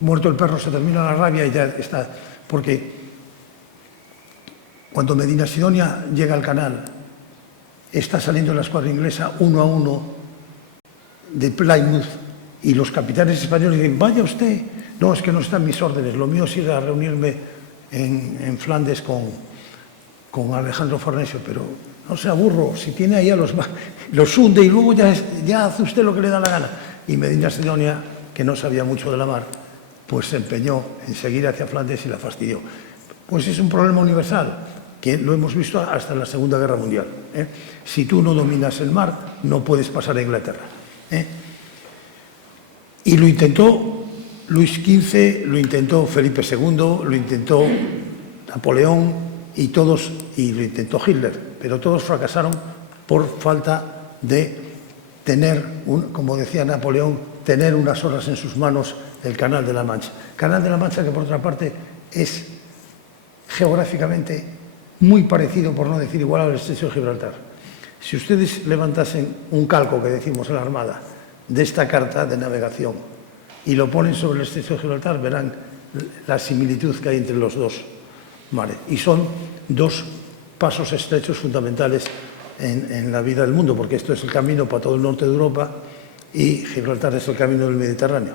muerto el perro, se termina la rabia y ya está. Porque cuando Medina Sidonia llega al canal, está saliendo la escuadra inglesa 1 a 1 de Plymouth y los capitanes españoles dicen, vaya usted, no, es que no están mis órdenes, lo mío es ir a reunirme en Flandes con Alejandro Farnesio, pero no sea burro, si tiene ahí a los hunde y luego ya hace usted lo que le da la gana. Y Medina Sidonia, que no sabía mucho de la mar, pues se empeñó en seguir hacia Flandes y la fastidió. Pues es un problema universal, que lo hemos visto hasta en la Segunda Guerra Mundial. Si tú no dominas el mar, no puedes pasar a Inglaterra. Y lo intentó Luis XV, lo intentó Felipe II, lo intentó Napoleón y lo intentó Hitler, pero todos fracasaron por falta de tener, como decía Napoleón, tener unas horas en sus manos el Canal de la Mancha. Canal de la Mancha que, por otra parte, es geográficamente muy parecido, por no decir igual, al Estrecho de Gibraltar. Si ustedes levantasen un calco, que decimos en la Armada, de esta carta de navegación y lo ponen sobre el Estrecho de Gibraltar, verán la similitud que hay entre los dos mares. Y son dos pasos estrechos fundamentales en la vida del mundo, porque esto es el camino para todo el norte de Europa y Gibraltar es el camino del Mediterráneo.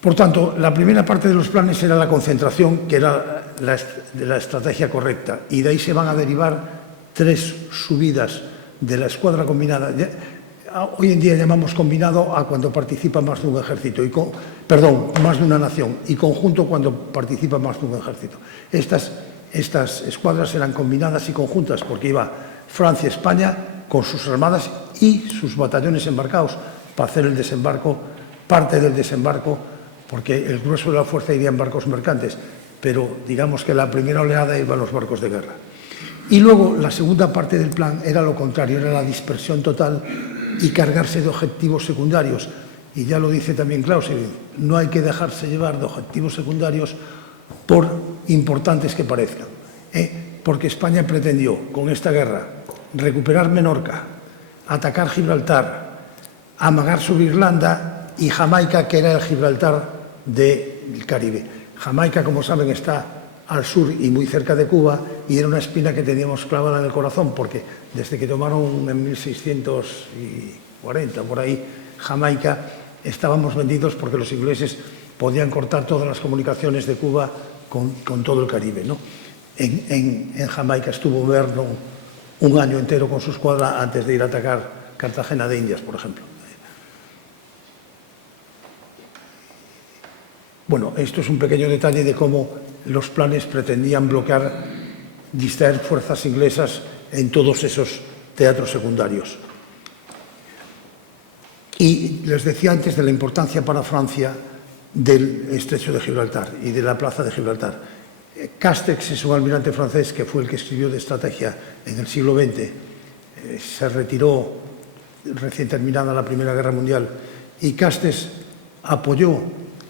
Por tanto, la primera parte de los planes era la concentración, que era la estrategia correcta, y de ahí se van a derivar 3 subidas de la escuadra combinada. Hoy en día llamamos combinado a cuando participa más de un ejército, más de una nación, y conjunto cuando participa más de un ejército. Estas escuadras eran combinadas y conjuntas, porque iba Francia, España, con sus armadas y sus batallones embarcados para hacer el desembarco, parte del desembarco, porque el grueso de la fuerza iría en barcos mercantes, pero digamos que la primera oleada iba en los barcos de guerra. Y luego la segunda parte del plan era lo contrario, era la dispersión total y cargarse de objetivos secundarios. Y ya lo dice también Clausewitz, no hay que dejarse llevar de objetivos secundarios por importantes que parezcan. Porque España pretendió, con esta guerra, recuperar Menorca, atacar Gibraltar, amagar sobre Irlanda y Jamaica, que era el Gibraltar del Caribe. Jamaica, como saben, está al sur y muy cerca de Cuba, y era una espina que teníamos clavada en el corazón, porque desde que tomaron en 1640, por ahí, Jamaica, estábamos vendidos porque los ingleses podían cortar todas las comunicaciones de Cuba con todo el Caribe, ¿no? En Jamaica estuvo Vernon un año entero con su escuadra antes de ir a atacar Cartagena de Indias, por ejemplo. Bueno, esto es un pequeño detalle de cómo los planes pretendían bloquear, distraer fuerzas inglesas en todos esos teatros secundarios. Y les decía antes de la importancia para Francia del Estrecho de Gibraltar y de la plaza de Gibraltar. Castex es un almirante francés que fue el que escribió de estrategia en el siglo XX. Se retiró recién terminada la Primera Guerra Mundial y Castex apoyó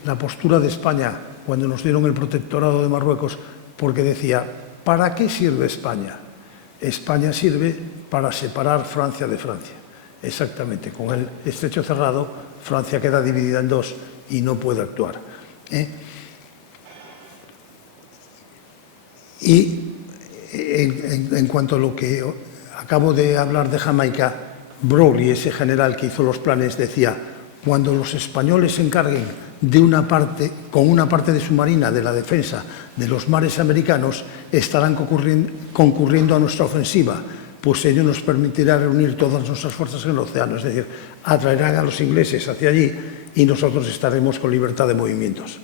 la postura de España cuando nos dieron el protectorado de Marruecos, porque decía, ¿para qué sirve España? España sirve para separar Francia de Francia. Exactamente, con el estrecho cerrado, Francia queda dividida en dos y no puede actuar. Y en cuanto a lo que acabo de hablar de Jamaica, Broglie, ese general que hizo los planes, decía, cuando los españoles se encarguen con una parte de su marina de la defensa de los mares americanos, estarán concurriendo a nuestra ofensiva, pues ello nos permitirá reunir todas nuestras fuerzas en el océano, es decir, atraerán a los ingleses hacia allí y nosotros estaremos con libertad de movimientos.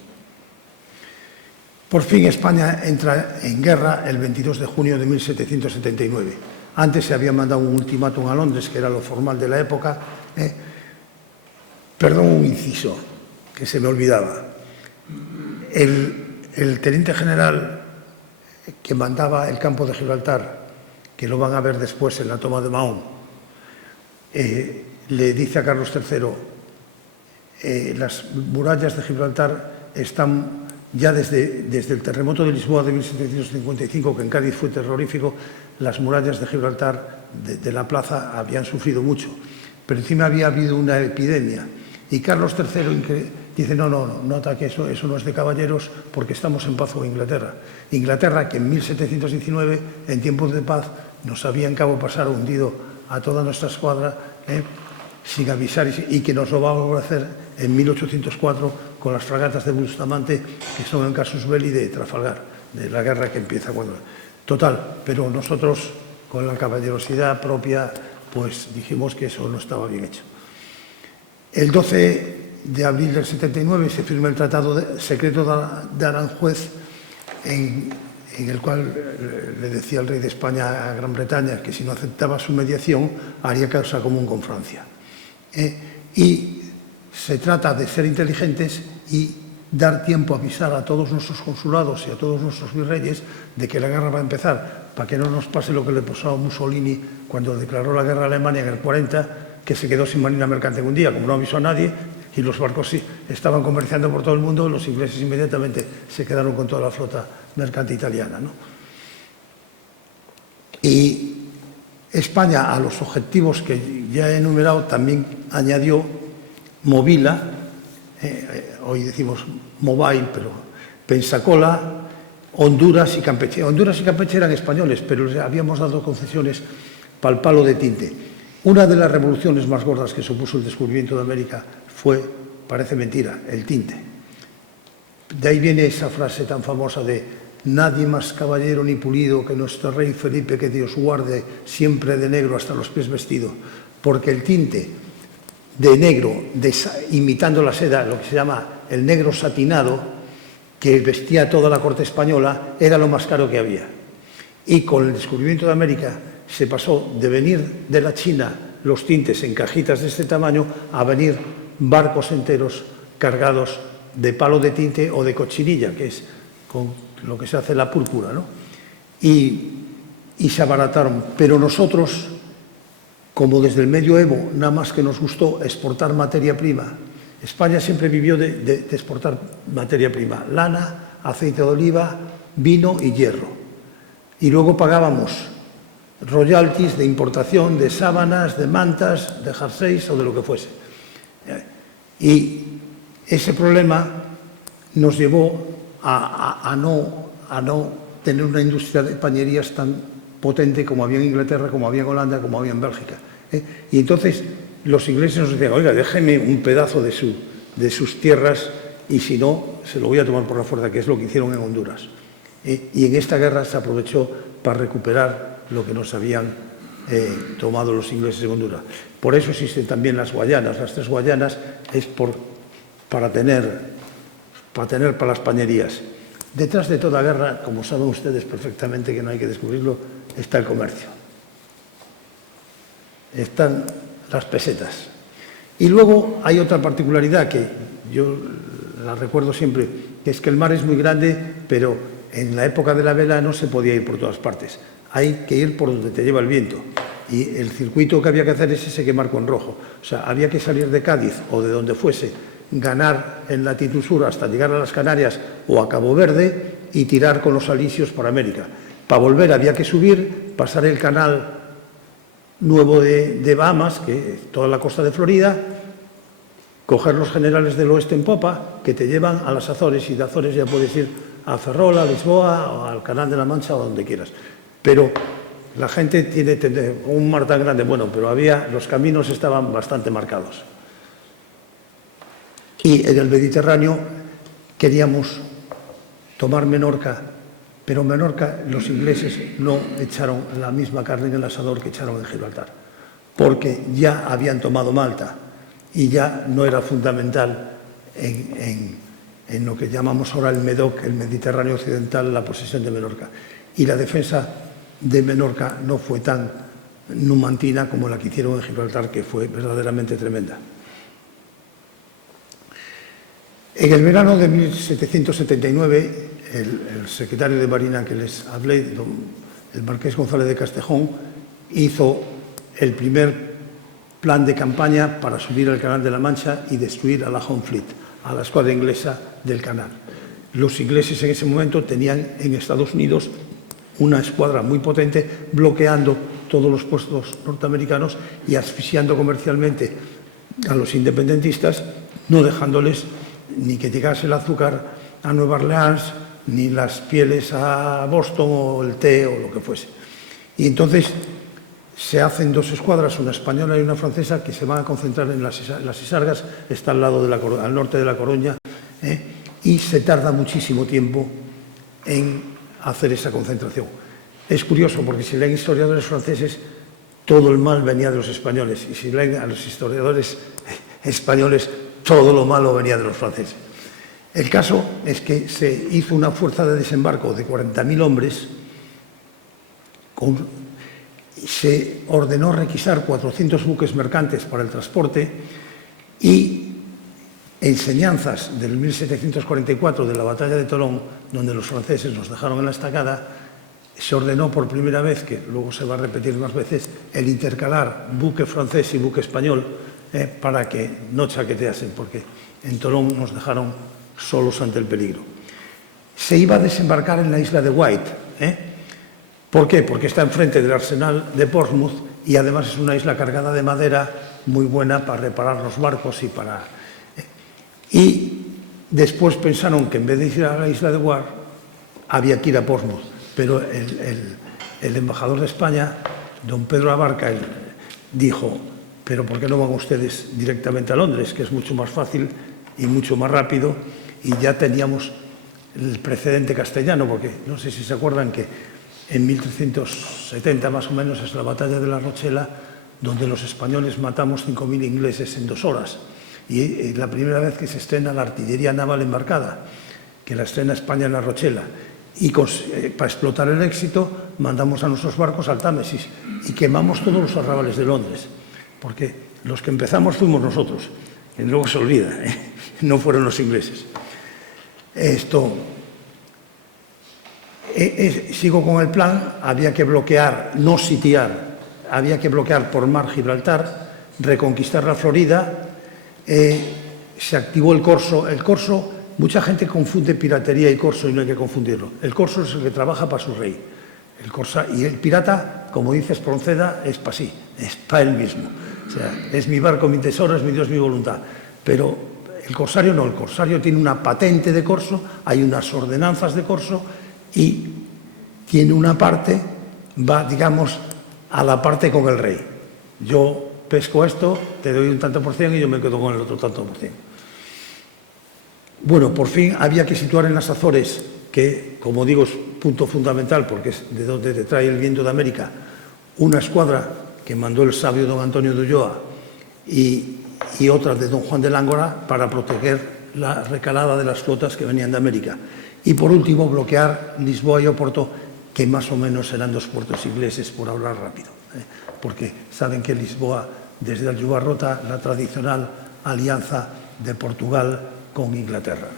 Por fin España entra en guerra el 22 de junio de 1779. Antes se había mandado un ultimátum a Londres, que era lo formal de la época. Perdón, un inciso, que se me olvidaba. el teniente general que mandaba el campo de Gibraltar, que lo van a ver después en la toma de Mahón, le dice a Carlos III, las murallas de Gibraltar están ya desde el terremoto de Lisboa de 1755, que en Cádiz fue terrorífico, las murallas de Gibraltar de la plaza habían sufrido mucho, pero encima había habido una epidemia. Y Carlos III dice, no ataque eso no es de caballeros porque estamos en paz con Inglaterra. Inglaterra, que en 1719, en tiempos de paz, nos había en Cabo Pasar hundido a toda nuestra escuadra, sin avisar, y que nos lo va a volver a hacer en 1804 con las fragatas de Bustamante, que son en casus belli de Trafalgar, de la guerra que empieza cuando... Total, pero nosotros, con la caballerosidad propia, pues dijimos que eso no estaba bien hecho. El 12 de abril del 79 se firma el Tratado Secreto de Aranjuez, en el cual le decía el rey de España a Gran Bretaña que si no aceptaba su mediación haría causa común con Francia. Y se trata de ser inteligentes y dar tiempo a avisar a todos nuestros consulados y a todos nuestros virreyes de que la guerra va a empezar, para que no nos pase lo que le pasó a Mussolini cuando declaró la guerra a Alemania en el 40, que se quedó sin marina mercante en un día, como no avisó a nadie, y los barcos sí estaban comerciando por todo el mundo, los ingleses inmediatamente se quedaron con toda la flota mercante italiana, ¿no? Y España, a los objetivos que ya he enumerado, también añadió Movila, hoy decimos Mobile, pero Pensacola, Honduras y Campeche. Honduras y Campeche eran españoles, pero les habíamos dado concesiones para el palo de tinte. Una de las revoluciones más gordas que supuso el descubrimiento de América fue, parece mentira, el tinte. De ahí viene esa frase tan famosa de nadie más caballero ni pulido que nuestro rey Felipe, que Dios guarde, siempre de negro hasta los pies vestido, porque el tinte de negro, imitando la seda, lo que se llama el negro satinado, que vestía toda la corte española, era lo más caro que había. Y con el descubrimiento de América se pasó de venir de la China los tintes en cajitas de este tamaño a venir barcos enteros cargados de palo de tinte o de cochinilla, que es con lo que se hace la púrpura, ¿no? Y se abarataron. Pero nosotros, como desde el medioevo nada más que nos gustó exportar materia prima, España siempre vivió de exportar materia prima, lana, aceite de oliva, vino y hierro. Y luego pagábamos royalties de importación de sábanas, de mantas, de jerseys o de lo que fuese. Y ese problema nos llevó a no tener una industria de pañerías tan potente como había en Inglaterra, como había en Holanda, como había en Bélgica. Y entonces los ingleses nos decían, oiga, déjeme un pedazo de sus tierras y si no, se lo voy a tomar por la fuerza, que es lo que hicieron en Honduras. Y en esta guerra se aprovechó para recuperar lo que nos habían tomado los ingleses en Honduras. Por eso existen también las Guayanas. Las 3 Guayanas es para tener para las pañerías. Detrás de toda guerra, como saben ustedes perfectamente que no hay que descubrirlo, está el comercio. Están las pesetas. Y luego hay otra particularidad que yo la recuerdo siempre, que es que el mar es muy grande, pero en la época de la vela no se podía ir por todas partes. Hay que ir por donde te lleva el viento. Y el circuito que había que hacer es ese que marco en rojo. O sea, había que salir de Cádiz o de donde fuese, ganar en latitud sur hasta llegar a las Canarias o a Cabo Verde y tirar con los alisios por América. Para volver había que subir, pasar el canal nuevo de Bahamas, que es toda la costa de Florida, coger los generales del oeste en popa, que te llevan a las Azores, y de Azores ya puedes ir a Ferrol, a Lisboa, o al Canal de la Mancha, o donde quieras. Pero la gente tiene un mar tan grande, bueno, pero los caminos estaban bastante marcados. Y en el Mediterráneo queríamos tomar Menorca, pero en Menorca los ingleses no echaron la misma carne en el asador que echaron en Gibraltar, porque ya habían tomado Malta y ya no era fundamental en lo que llamamos ahora el MEDOC, el Mediterráneo Occidental, la posesión de Menorca. Y la defensa de Menorca no fue tan numantina como la que hicieron en Gibraltar, que fue verdaderamente tremenda. En el verano de 1779, el secretario de Marina que les hablé, el marqués González de Castejón, hizo el primer plan de campaña para subir al Canal de la Mancha y destruir a la Home Fleet, a la escuadra inglesa del canal. Los ingleses en ese momento tenían en Estados Unidos una escuadra muy potente bloqueando todos los puestos norteamericanos y asfixiando comercialmente a los independentistas, no dejándoles ni que llegase el azúcar a Nueva Orleans, ni las pieles a Boston o el té o lo que fuese. Y entonces se hacen dos escuadras, una española y una francesa, que se van a concentrar en las Isargas, está al norte de La Coruña, y se tarda muchísimo tiempo en hacer esa concentración. Es curioso porque si leen historiadores franceses, todo el mal venía de los españoles, y si leen a los historiadores españoles, todo lo malo venía de los franceses. El caso es que se hizo una fuerza de desembarco de 40.000 hombres, se ordenó requisar 400 buques mercantes para el transporte y enseñanzas del 1744 de la batalla de Tolón, donde los franceses nos dejaron en la estacada, se ordenó por primera vez, que luego se va a repetir más veces, el intercalar buque francés y buque español para que no chaqueteasen, porque en Tolón nos dejaron solos ante el peligro. Se iba a desembarcar en la isla de White. ¿Por qué? Porque está enfrente del arsenal de Portsmouth y además es una isla cargada de madera muy buena para reparar los barcos y para... Y después pensaron que en vez de ir a la isla de White había que ir a Portsmouth, pero el embajador de España, don Pedro Abarca, dijo: pero ¿por qué no van ustedes directamente a Londres, que es mucho más fácil y mucho más rápido? Y ya teníamos el precedente castellano, porque no sé si se acuerdan que en 1370 más o menos es la batalla de la Rochela, donde los españoles matamos 5.000 ingleses en 2 horas. Y es la primera vez que se estrena la artillería naval embarcada, que la estrena España en la Rochela. Y para explotar el éxito mandamos a nuestros barcos al Támesis y quemamos todos los arrabales de Londres, porque los que empezamos fuimos nosotros, que luego se olvida, no fueron los ingleses. Sigo con el plan. Había que bloquear, no sitiar, había que bloquear por mar Gibraltar, reconquistar la Florida. Se activó el corso. El corso, mucha gente confunde piratería y corso y no hay que confundirlo. El corso es el que trabaja para su rey. Y el pirata, como dice Espronceda, es para sí, es para él mismo. O sea, es mi barco, mi tesoro, es mi Dios, mi voluntad. Pero el corsario no, el corsario tiene una patente de corso, hay unas ordenanzas de corso y tiene una parte, va, digamos, a la parte con el rey. Yo pesco esto, te doy un tanto por cien y yo me quedo con el otro tanto por cien. Bueno, por fin había que situar en las Azores, que, como digo, es punto fundamental porque es de donde te trae el viento de América, una escuadra que mandó el sabio don Antonio de Ulloa y otras de don Juan de Lángora para proteger la recalada de las flotas que venían de América. Y por último, bloquear Lisboa y Oporto, que más o menos eran 2 puertos ingleses, por hablar rápido, porque saben que Lisboa, desde Aljubarrota, la tradicional alianza de Portugal con Inglaterra.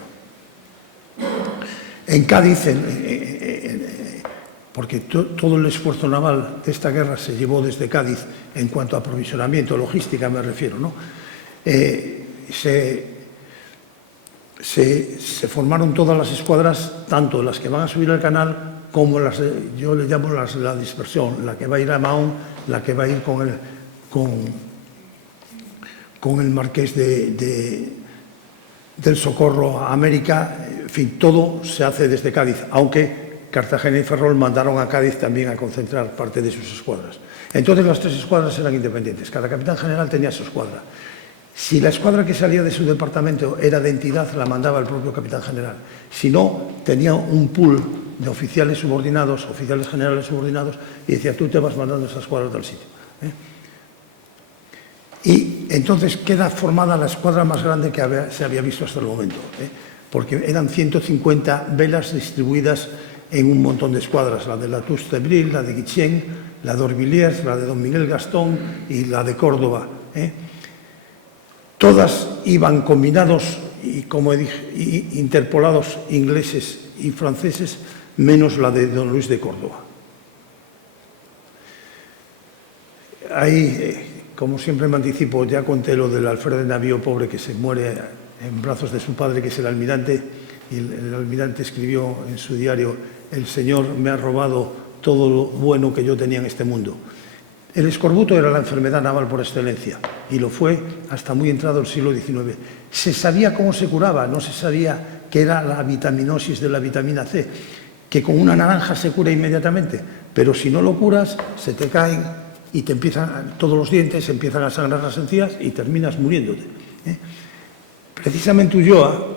En Cádiz, porque todo el esfuerzo naval de esta guerra se llevó desde Cádiz en cuanto a aprovisionamiento, logística me refiero, ¿no? Se formaron todas las escuadras, tanto las que van a subir al canal como las, yo le llamo la dispersión, la que va a ir a Mahón, la que va a ir con el marqués del Socorro a América. En fin, todo se hace desde Cádiz, aunque Cartagena y Ferrol mandaron a Cádiz también a concentrar parte de sus escuadras. Entonces las 3 escuadras eran independientes, cada capitán general tenía su escuadra. Si la escuadra que salía de su departamento era de entidad, la mandaba el propio capitán general. Si no, tenía un pool de oficiales subordinados, oficiales generales subordinados, y decía: tú te vas mandando esa escuadra a tal sitio. Y entonces queda formada la escuadra más grande que se había visto hasta el momento, porque eran 150 velas distribuidas en un montón de escuadras, la de la Touche-Tebril, la de Guichen, la de Orvilliers, la de don Miguel Gastón y la de Córdoba. Todas iban combinados y como dije, interpolados ingleses y franceses, menos la de don Luis de Córdoba. Ahí, como siempre me anticipo, ya conté lo del alférez de navío pobre que se muere en brazos de su padre, que es el almirante, y el almirante escribió en su diario: el Señor me ha robado todo lo bueno que yo tenía en este mundo. El escorbuto era la enfermedad naval por excelencia, y lo fue hasta muy entrado el siglo XIX. Se sabía cómo se curaba, no se sabía que era la vitaminosis de la vitamina C, que con una naranja se cura inmediatamente, pero si no lo curas, se te caen y te empiezan todos los dientes, empiezan a sangrar las encías y terminas muriéndote. Precisamente Ulloa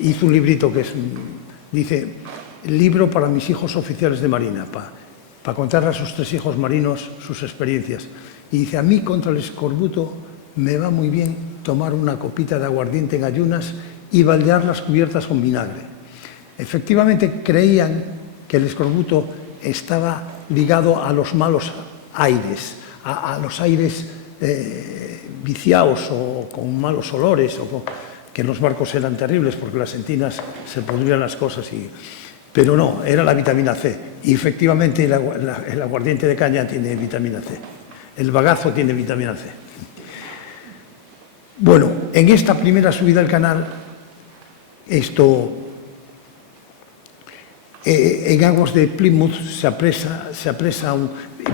hizo un librito que dice: libro para mis hijos oficiales de Marina, para contarle a sus 3 hijos marinos sus experiencias. Y dice: a mí contra el escorbuto me va muy bien tomar una copita de aguardiente en ayunas y baldear las cubiertas con vinagre. Efectivamente creían que el escorbuto estaba ligado a los malos aires, a los aires viciados o con malos olores, que en los barcos eran terribles porque las entinas se pudrían las cosas. Pero no, era la vitamina C. Y efectivamente el aguardiente de caña tiene vitamina C. El bagazo tiene vitamina C. Bueno, en esta primera subida al canal, en aguas de Plymouth se apresa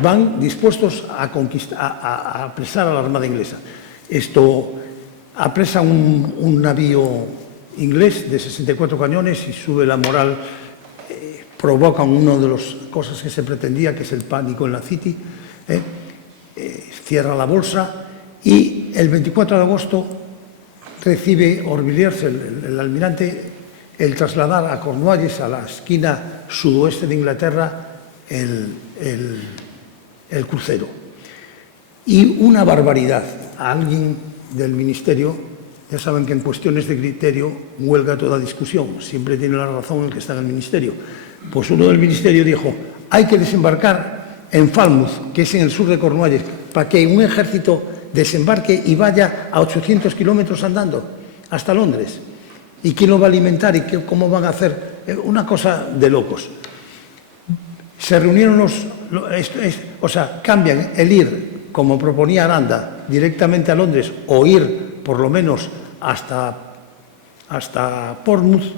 van dispuestos a apresar a la Armada inglesa. Apresa un navío inglés de 64 cañones y sube la moral. Provocan una de las cosas que se pretendía, que es el pánico en la City, cierra la bolsa y el 24 de agosto recibe Orvilliers, el almirante, el trasladar a Cornualles, a la esquina sudoeste de Inglaterra, el crucero. Y una barbaridad, a alguien del ministerio, ya saben que en cuestiones de criterio huelga toda discusión, siempre tiene la razón el que está en el ministerio. Pues uno del ministerio dijo: hay que desembarcar en Falmouth, que es en el sur de Cornualles, para que un ejército desembarque y vaya a 800 kilómetros andando hasta Londres. ¿Y quién lo va a alimentar? ¿Y cómo van a hacer? Una cosa de locos. Se reunieron cambian el ir, como proponía Aranda, directamente a Londres, o ir por lo menos hasta Portsmouth,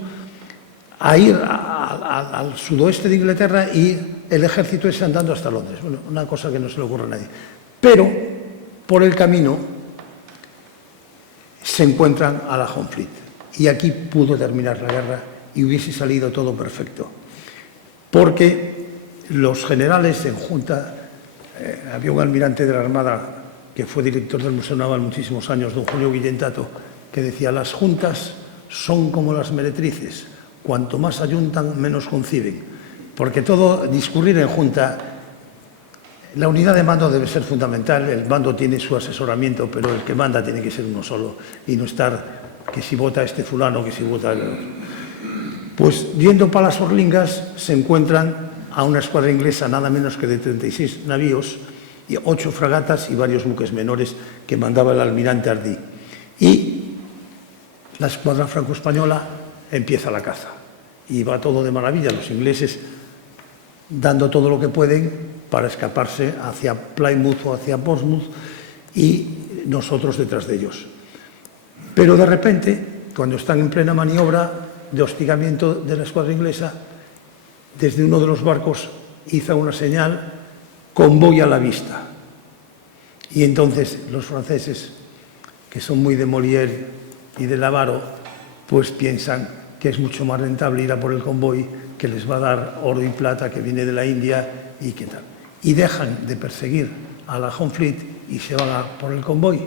a ir al sudoeste de Inglaterra y el ejército ese andando hasta Londres. Bueno, una cosa que no se le ocurre a nadie. Pero, por el camino, se encuentran a la Home Fleet. Y aquí pudo terminar la guerra y hubiese salido todo perfecto. Porque los generales en junta, había un almirante de la Armada que fue director del Museo Naval muchísimos años, don Julio Guillentato, que decía: las juntas son como las meretrices. Cuanto más ayuntan, menos conciben. Porque todo discurrir en junta, la unidad de mando debe ser fundamental, el mando tiene su asesoramiento, pero el que manda tiene que ser uno solo y no estar que si vota este fulano, que si vota el otro. Pues yendo para las Orlingas se encuentran a una escuadra inglesa nada menos que de 36 navíos, y 8 fragatas y varios buques menores que mandaba el almirante Ardí. Y la escuadra franco-española empieza la caza. Y va todo de maravilla, los ingleses dando todo lo que pueden para escaparse hacia Plymouth o hacia Portsmouth y nosotros detrás de ellos. Pero de repente, cuando están en plena maniobra de hostigamiento de la escuadra inglesa, desde uno de los barcos hizo una señal: convoy a la vista. Y entonces los franceses, que son muy de Molière y de Lavaro, pues piensan que es mucho más rentable ir a por el convoy, que les va a dar oro y plata que viene de la India y qué tal. Y dejan de perseguir a la Home Fleet y se van a por el convoy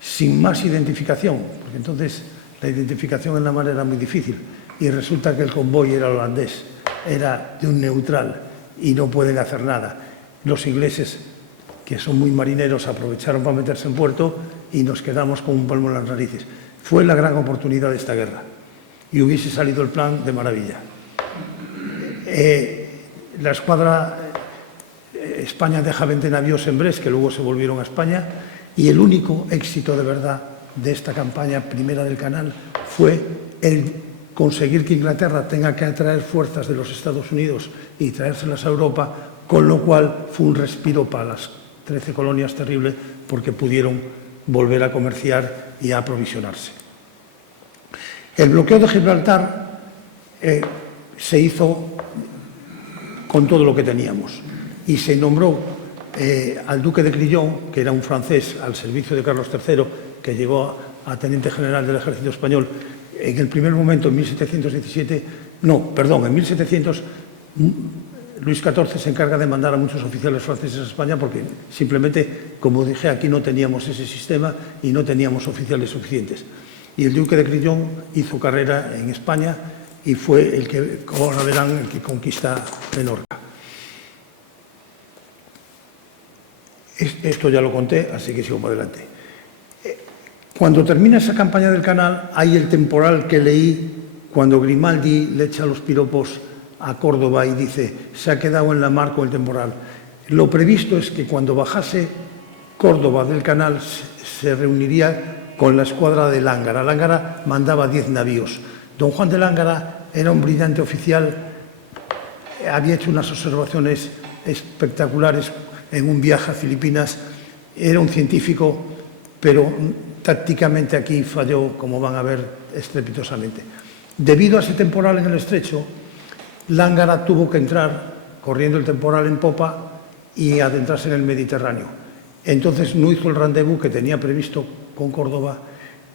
sin más identificación, porque entonces la identificación en la mar era muy difícil y resulta que el convoy era holandés, era de un neutral y no pueden hacer nada. Los ingleses, que son muy marineros, aprovecharon para meterse en puerto y nos quedamos con un palmo en las narices. Fue la gran oportunidad de esta guerra y hubiese salido el plan de maravilla. La escuadra, España deja 20 navíos en Brest, que luego se volvieron a España, y el único éxito de verdad de esta campaña primera del canal fue el conseguir que Inglaterra tenga que atraer fuerzas de los Estados Unidos y traérselas a Europa, con lo cual fue un respiro para las 13 colonias terrible, porque pudieron volver a comerciar y a aprovisionarse. El bloqueo de Gibraltar se hizo con todo lo que teníamos y se nombró al duque de Crillon, que era un francés al servicio de Carlos III, que llegó a teniente general del ejército español en el primer momento, en 1717, en 1700, Luis XIV se encarga de mandar a muchos oficiales franceses a España porque simplemente, como dije, aquí no teníamos ese sistema y no teníamos oficiales suficientes. Y el duque de Crillon hizo carrera en España y fue el que, como ahora verán, el que conquista Menorca. Esto ya lo conté, así que sigo para adelante. Cuando termina esa campaña del Canal, hay el temporal que leí cuando Grimaldi le echa los piropos a Córdoba y dice: se ha quedado en la mar con el temporal. Lo previsto es que cuando bajase Córdoba del Canal se reuniría con la escuadra de Lángara. Lángara mandaba 10 navíos. Don Juan de Lángara era un brillante oficial, había hecho unas observaciones espectaculares en un viaje a Filipinas, era un científico, pero tácticamente aquí falló, como van a ver, estrepitosamente. Debido a ese temporal en el estrecho, Lángara tuvo que entrar corriendo el temporal en popa y adentrarse en el Mediterráneo. Entonces no hizo el rendezvous que tenía previsto con Córdoba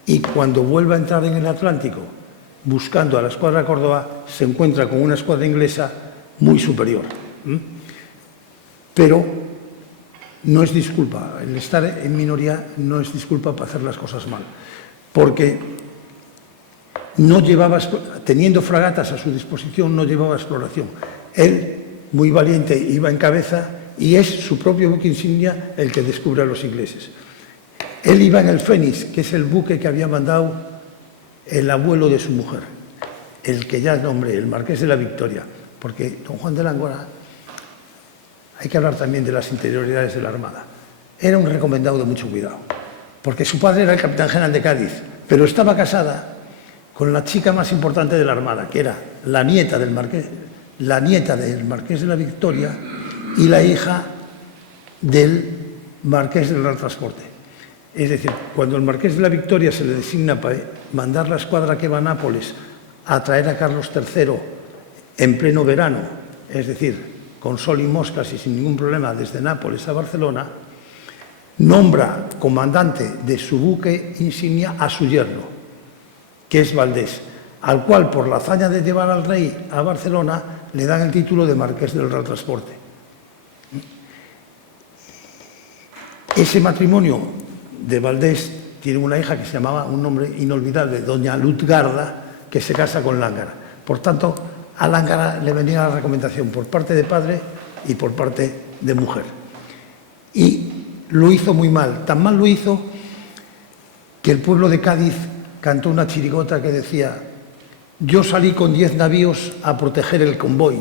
y cuando vuelve a entrar en el Atlántico buscando a la escuadra de Córdoba se encuentra con una escuadra inglesa muy superior. Pero no es disculpa, el estar en minoría no es disculpa para hacer las cosas mal, porque no llevaba, teniendo fragatas a su disposición, no llevaba exploración. Él, muy valiente, iba en cabeza y es su propio buque insignia el que descubre a los ingleses. Él iba en el Fénix, que es el buque que había mandado el abuelo de su mujer, el que ya nombré, el Marqués de la Victoria, porque don Juan de Lángara, hay que hablar también de las interioridades de la Armada, era un recomendado de mucho cuidado, porque su padre era el capitán general de Cádiz, pero estaba casada con la chica más importante de la Armada, que era la nieta del Marqués de la Victoria y la hija del Marqués del Real Transporte. Es decir, cuando el Marqués de la Victoria se le designa para mandar la escuadra que va a Nápoles a traer a Carlos III en pleno verano, es decir, con sol y moscas y sin ningún problema desde Nápoles a Barcelona, nombra comandante de su buque insignia a su yerno, que es Valdés, al cual por la hazaña de llevar al rey a Barcelona le dan el título de Marqués del Real Transporte. Ese matrimonio de Valdés tiene una hija que se llamaba, un nombre inolvidable, doña Lutgarda, que se casa con Lángara. Por tanto, a Lángara le venía la recomendación por parte de padre y por parte de mujer. Y lo hizo muy mal, tan mal lo hizo que el pueblo de Cádiz cantó una chirigota que decía: yo salí con 10 navíos a proteger el convoy,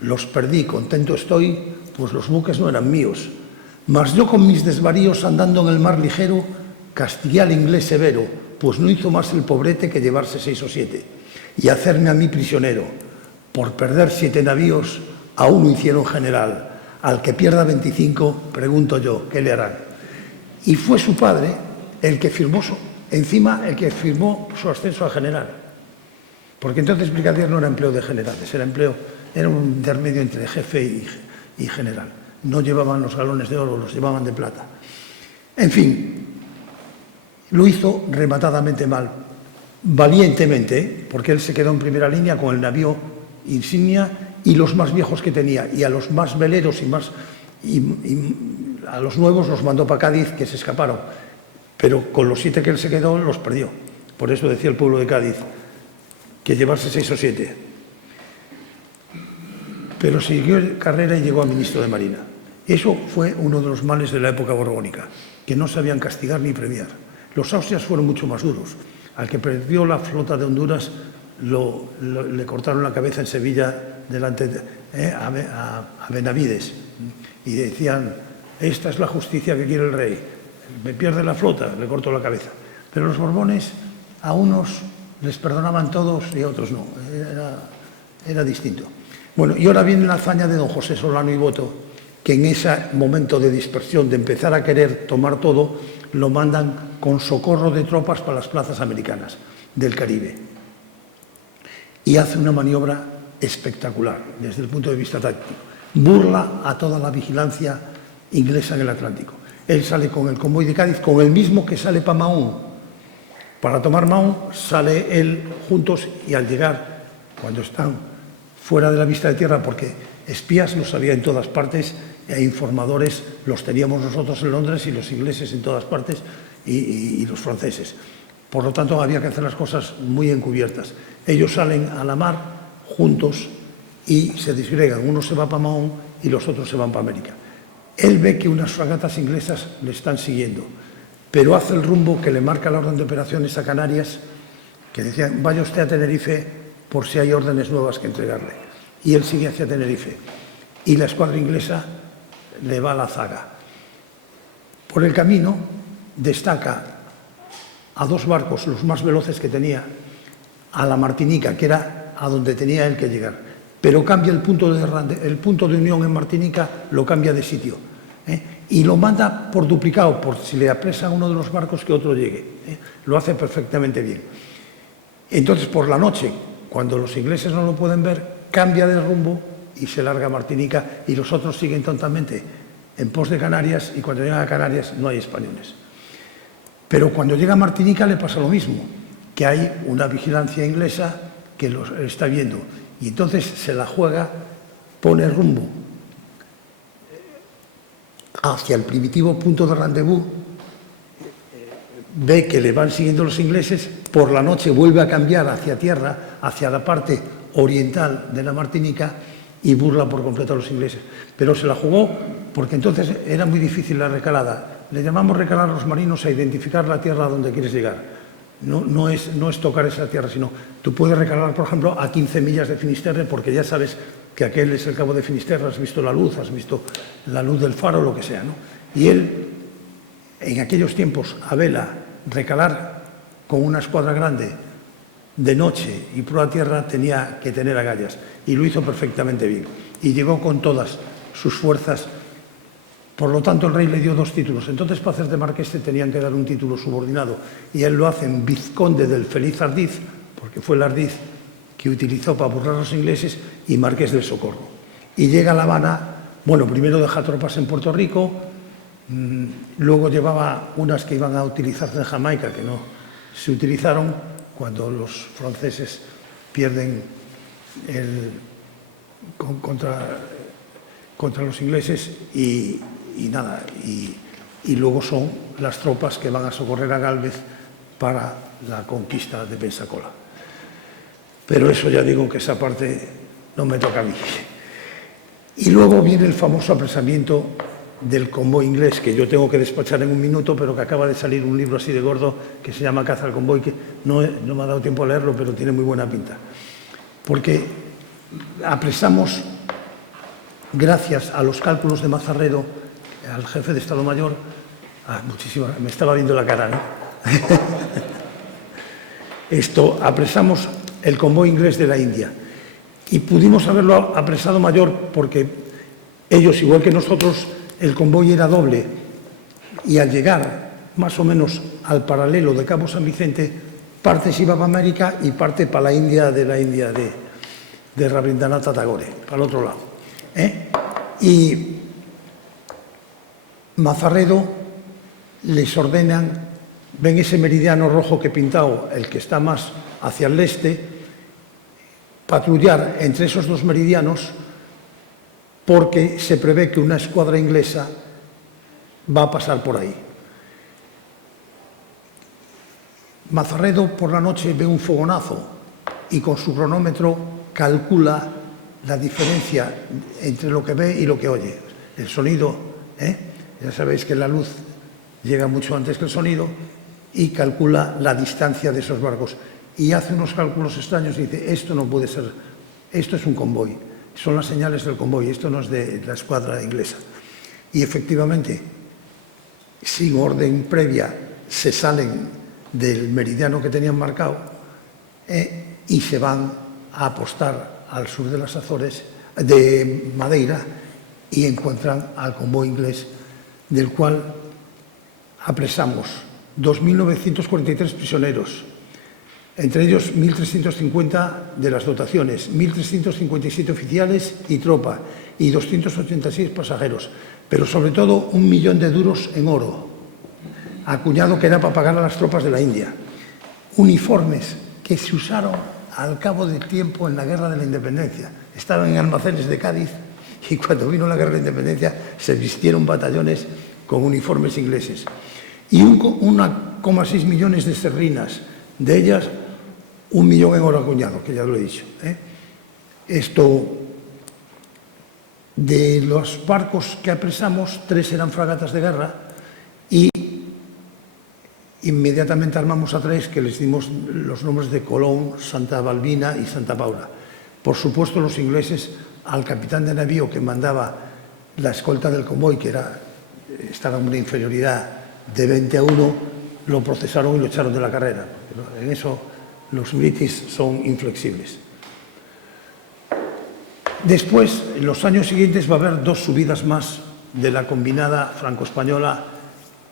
los perdí, contento estoy, pues los buques no eran míos. Mas yo con mis desvaríos andando en el mar ligero, castigué al inglés severo, pues no hizo más el pobrete que llevarse 6 o 7 y hacerme a mí prisionero. Por perder 7 navíos, a uno hicieron general. Al que pierda 25, pregunto yo, ¿qué le harán? Y fue su padre el que firmó su ascenso a general. Porque entonces brigadier no era empleo de generales, era un intermedio entre jefe y general. No llevaban los galones de oro, los llevaban de plata. En fin, lo hizo rematadamente mal, valientemente, porque él se quedó en primera línea con el navío insignia y los más viejos que tenía, y a los más veleros y a los nuevos los mandó para Cádiz, que se escaparon, pero con los 7 que él se quedó los perdió. Por eso decía el pueblo de Cádiz que llevarse 6 o 7. Pero siguió carrera y llegó a ministro de Marina. Eso fue uno de los males de la época borbónica, que no sabían castigar ni premiar. Los austrias fueron mucho más duros. Al que perdió la flota de Honduras le cortaron la cabeza en Sevilla delante a Benavides y decían: esta es la justicia que quiere el rey, me pierde la flota, le corto la cabeza. Pero los Borbones a unos les perdonaban todos y a otros no. Era distinto. Bueno, y ahora viene la hazaña de don José Solano y Boto, que en ese momento de dispersión, de empezar a querer tomar todo, lo mandan con socorro de tropas para las plazas americanas del Caribe. Y hace una maniobra espectacular desde el punto de vista táctico. Burla a toda la vigilancia inglesa en el Atlántico. Él sale con el convoy de Cádiz, con el mismo que sale para Mahón. Para tomar Mahón sale él juntos y al llegar, cuando están fuera de la vista de tierra, porque espías los había en todas partes e informadores los teníamos nosotros en Londres y los ingleses en todas partes y los franceses. Por lo tanto, había que hacer las cosas muy encubiertas. Ellos salen a la mar juntos y se disgregan. Uno se va para Mahón y los otros se van para América. Él ve que unas fragatas inglesas le están siguiendo, pero hace el rumbo que le marca la orden de operaciones a Canarias, que decían, vaya usted a Tenerife por si hay órdenes nuevas que entregarle. Y él sigue hacia Tenerife. Y la escuadra inglesa le va a la zaga. Por el camino destaca a dos barcos, los más veloces que tenía, a la Martinica, que era a donde tenía él que llegar. Pero cambia el punto de unión en Martinica, lo cambia de sitio. Y lo manda por duplicado, por si le apresan uno de los barcos que otro llegue. Lo hace perfectamente bien. Entonces, por la noche, cuando los ingleses no lo pueden ver, cambia de rumbo y se larga a Martinica y los otros siguen tontamente en pos de Canarias y cuando llegan a Canarias no hay españoles. Pero cuando llega a Martinica le pasa lo mismo, que hay una vigilancia inglesa que los está viendo y entonces se la juega, pone rumbo hacia el primitivo punto de rendezvous, ve que le van siguiendo los ingleses, por la noche vuelve a cambiar hacia tierra, hacia la parte oriental de la Martinica y burla por completo a los ingleses. Pero se la jugó porque entonces era muy difícil la recalada. Le llamamos recalar a los marinos a identificar la tierra a donde quieres llegar. No es tocar esa tierra, sino tú puedes recalar, por ejemplo, a 15 millas de Finisterre porque ya sabes que aquel es el cabo de Finisterre, has visto la luz, has visto la luz del faro, lo que sea, ¿no? Y él, en aquellos tiempos, a vela, recalar con una escuadra grande de noche y proa a tierra tenía que tener agallas y lo hizo perfectamente bien y llegó con todas sus fuerzas. Por lo tanto, el rey le dio 2 títulos. Entonces, para hacer de marqués tenían que dar un título subordinado y él lo hace en vizconde del Feliz Ardiz, porque fue el Ardiz que utilizó para burlar a los ingleses, y marqués del Socorro. Y llega a La Habana, bueno, primero deja tropas en Puerto Rico, luego llevaba unas que iban a utilizarse en Jamaica, que no se utilizaron cuando los franceses pierden contra los ingleses y nada, y luego son las tropas que van a socorrer a Gálvez para la conquista de Pensacola. Pero eso ya digo que esa parte no me toca a mí. Y luego viene el famoso apresamiento del convoy inglés, que yo tengo que despachar en un minuto, pero que acaba de salir un libro así de gordo que se llama Caza al convoy, que no me ha dado tiempo a leerlo, pero tiene muy buena pinta. Porque apresamos, gracias a los cálculos de Mazarredo, al jefe de Estado Mayor, me estaba viendo la cara, ¿no? Apresamos el convoy inglés de la India y pudimos haberlo apresado mayor porque ellos, igual que nosotros, el convoy era doble y al llegar más o menos al paralelo de Cabo San Vicente, parte se iba para América y parte para la India de Rabindranath Tagore, para el otro lado. Y Mazarredo les ordenan, ven ese meridiano rojo que he pintado, el que está más hacia el este, patrullar entre esos 2 meridianos porque se prevé que una escuadra inglesa va a pasar por ahí. Mazarredo por la noche ve un fogonazo y con su cronómetro calcula la diferencia entre lo que ve y lo que oye. El sonido, ya sabéis que la luz llega mucho antes que el sonido, y calcula la distancia de esos barcos. Y hace unos cálculos extraños y dice, esto no puede ser, esto es un convoy, son las señales del convoy, esto no es de la escuadra inglesa. Y efectivamente, sin orden previa, se salen del meridiano que tenían marcado y se van a apostar al sur de las Azores, de Madeira, y encuentran al convoy inglés, del cual apresamos 2.943 prisioneros, entre ellos 1.350 de las dotaciones, 1.357 oficiales y tropa, y 286 pasajeros, pero sobre todo 1 millón de duros en oro, acuñado que era para pagar a las tropas de la India. Uniformes que se usaron al cabo del tiempo en la Guerra de la Independencia. Estaban en almacenes de Cádiz y cuando vino la Guerra de la Independencia se vistieron batallones con uniformes ingleses. Y 1,6 millones de esterlinas, de ellas 1 millón en oro acuñado, que ya lo he dicho. Esto, de los barcos que apresamos, 3 eran fragatas de guerra y inmediatamente armamos a 3 que les dimos los nombres de Colón, Santa Balbina y Santa Paula. Por supuesto, los ingleses, al capitán de navío que mandaba la escolta del convoy, que estaba en una inferioridad de 20 a 1, lo procesaron y lo echaron de la carrera. En eso los british son inflexibles. Después, en los años siguientes, va a haber 2 subidas más de la combinada franco-española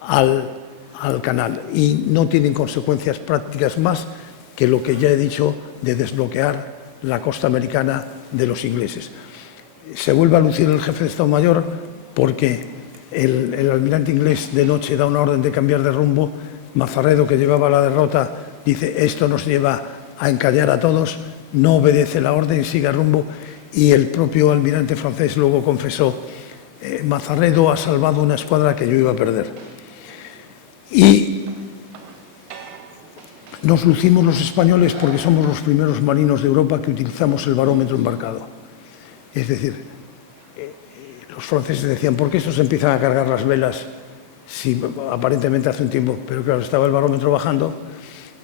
al canal y no tienen consecuencias prácticas más que lo que ya he dicho de desbloquear la costa americana de los ingleses. Se vuelve a lucir el jefe de Estado Mayor porque el almirante inglés de noche da una orden de cambiar de rumbo. Mazarredo, que llevaba la derrota, dice: esto nos lleva a encallar a todos, no obedece la orden, sigue rumbo. Y el propio almirante francés luego confesó: Mazarredo ha salvado una escuadra que yo iba a perder. Y nos lucimos los españoles porque somos los primeros marinos de Europa que utilizamos el barómetro embarcado. Es decir, los franceses decían: ¿por qué estos empiezan a cargar las velas si aparentemente hace un tiempo? Pero claro, estaba el barómetro bajando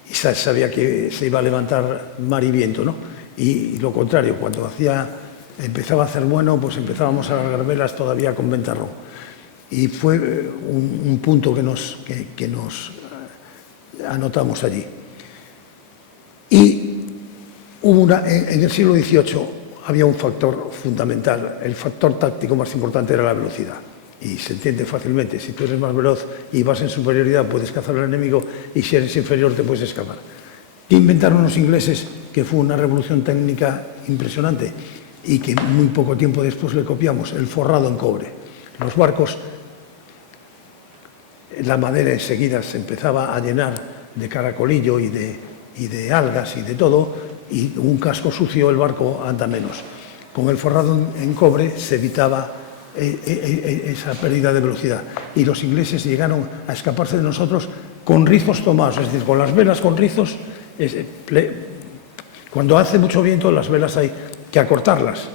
y sabía que se iba a levantar mar y viento, ¿no? Y lo contrario, cuando empezaba a hacer bueno, pues empezábamos a cargar velas todavía con ventarrón. Y fue un punto que nos anotamos allí. Y en el siglo XVIII había un factor fundamental. El factor táctico más importante era la velocidad. Y se entiende fácilmente: si tú eres más veloz y vas en superioridad, puedes cazar al enemigo, y si eres inferior, te puedes escapar. ¿Qué inventaron los ingleses? Que fue una revolución técnica impresionante y que muy poco tiempo después le copiamos: el forrado en cobre. Los barcos, la madera enseguida se empezaba a llenar de caracolillo y de algas y de todo, y un casco sucio el barco anda menos. Con el forrado en cobre se evitaba esa pérdida de velocidad. Y los ingleses llegaron a escaparse de nosotros con rizos tomados, es decir, con las velas con rizos. Cuando hace mucho viento, las velas hay que acortarlas,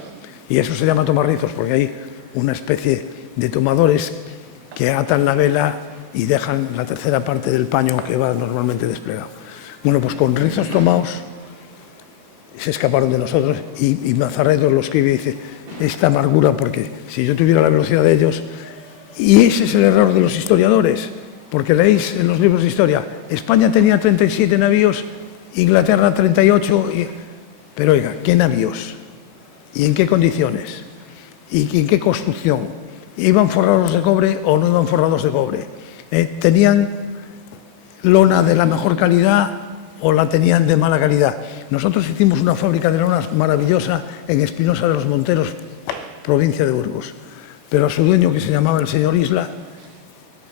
y eso se llama tomar rizos, porque hay una especie de tomadores que atan la vela y dejan la tercera parte del paño que va normalmente desplegado. Bueno, pues con rizos tomados se escaparon de nosotros, y Mazarredo lo escribe y dice: esta amargura, porque si yo tuviera la velocidad de ellos. Y ese es el error de los historiadores, porque leéis en los libros de historia: España tenía 37 navíos, Inglaterra 38, pero oiga, ¿qué navíos? ¿Y en qué condiciones? ¿Y en qué construcción? ¿Iban forrados de cobre o no iban forrados de cobre? ¿Tenían lona de la mejor calidad o la tenían de mala calidad? Nosotros hicimos una fábrica de lonas maravillosa en Espinosa de los Monteros, provincia de Burgos, pero a su dueño, que se llamaba el señor Isla,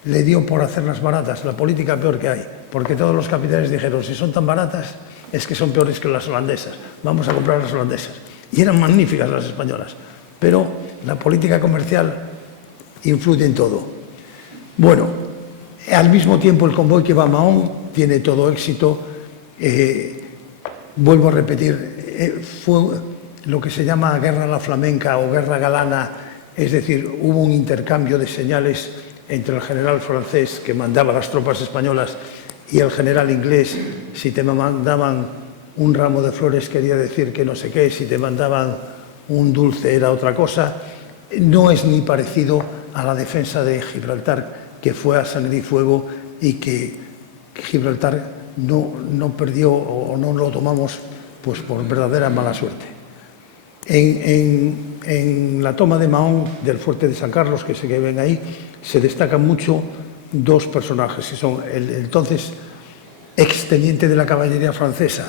le dio por hacerlas baratas, la política peor que hay, porque todos los capitanes dijeron: si son tan baratas es que son peores que las holandesas, vamos a comprar las holandesas. Y eran magníficas las españolas, pero la política comercial influye en todo. Bueno, al mismo tiempo el convoy que va a Mahón tiene todo éxito. Vuelvo a repetir, fue lo que se llama guerra a la flamenca o guerra galana, es decir, hubo un intercambio de señales entre el general francés, que mandaba las tropas españolas, y el general inglés. Si te mandaban un ramo de flores quería decir que no sé qué, si te mandaban un dulce era otra cosa. No es ni parecido a la defensa de Gibraltar, que fue a sangre y fuego, y que Gibraltar no perdió o no lo tomamos pues por verdadera mala suerte. En la toma de Mahón del fuerte de San Carlos, que se ven ahí, se destacan mucho dos personajes, que son el entonces exteniente de la caballería francesa,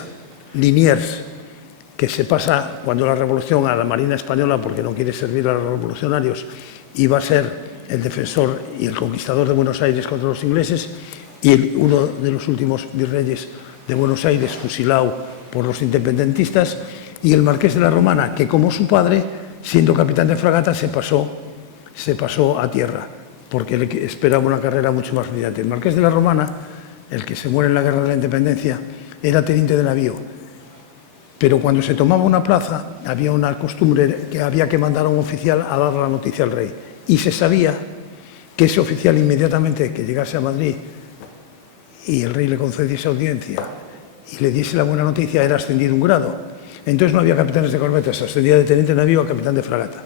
Liniers, que se pasa cuando la revolución a la Marina Española porque no quiere servir a los revolucionarios, y va a ser el defensor y el conquistador de Buenos Aires contra los ingleses, y uno de los últimos virreyes de Buenos Aires fusilado por los independentistas, y el marqués de la Romana, que como su padre, siendo capitán de fragata, se pasó a tierra, porque le esperaba una carrera mucho más brillante. El marqués de la Romana, el que se muere en la Guerra de la Independencia, era teniente de navío, pero cuando se tomaba una plaza había una costumbre que había que mandar a un oficial a dar la noticia al rey, y se sabía que ese oficial inmediatamente que llegase a Madrid y el rey le concediese audiencia y le diese la buena noticia, era ascendido un grado. Entonces no había capitanes de corbetas, se ascendía de teniente de navío a capitán de fragata.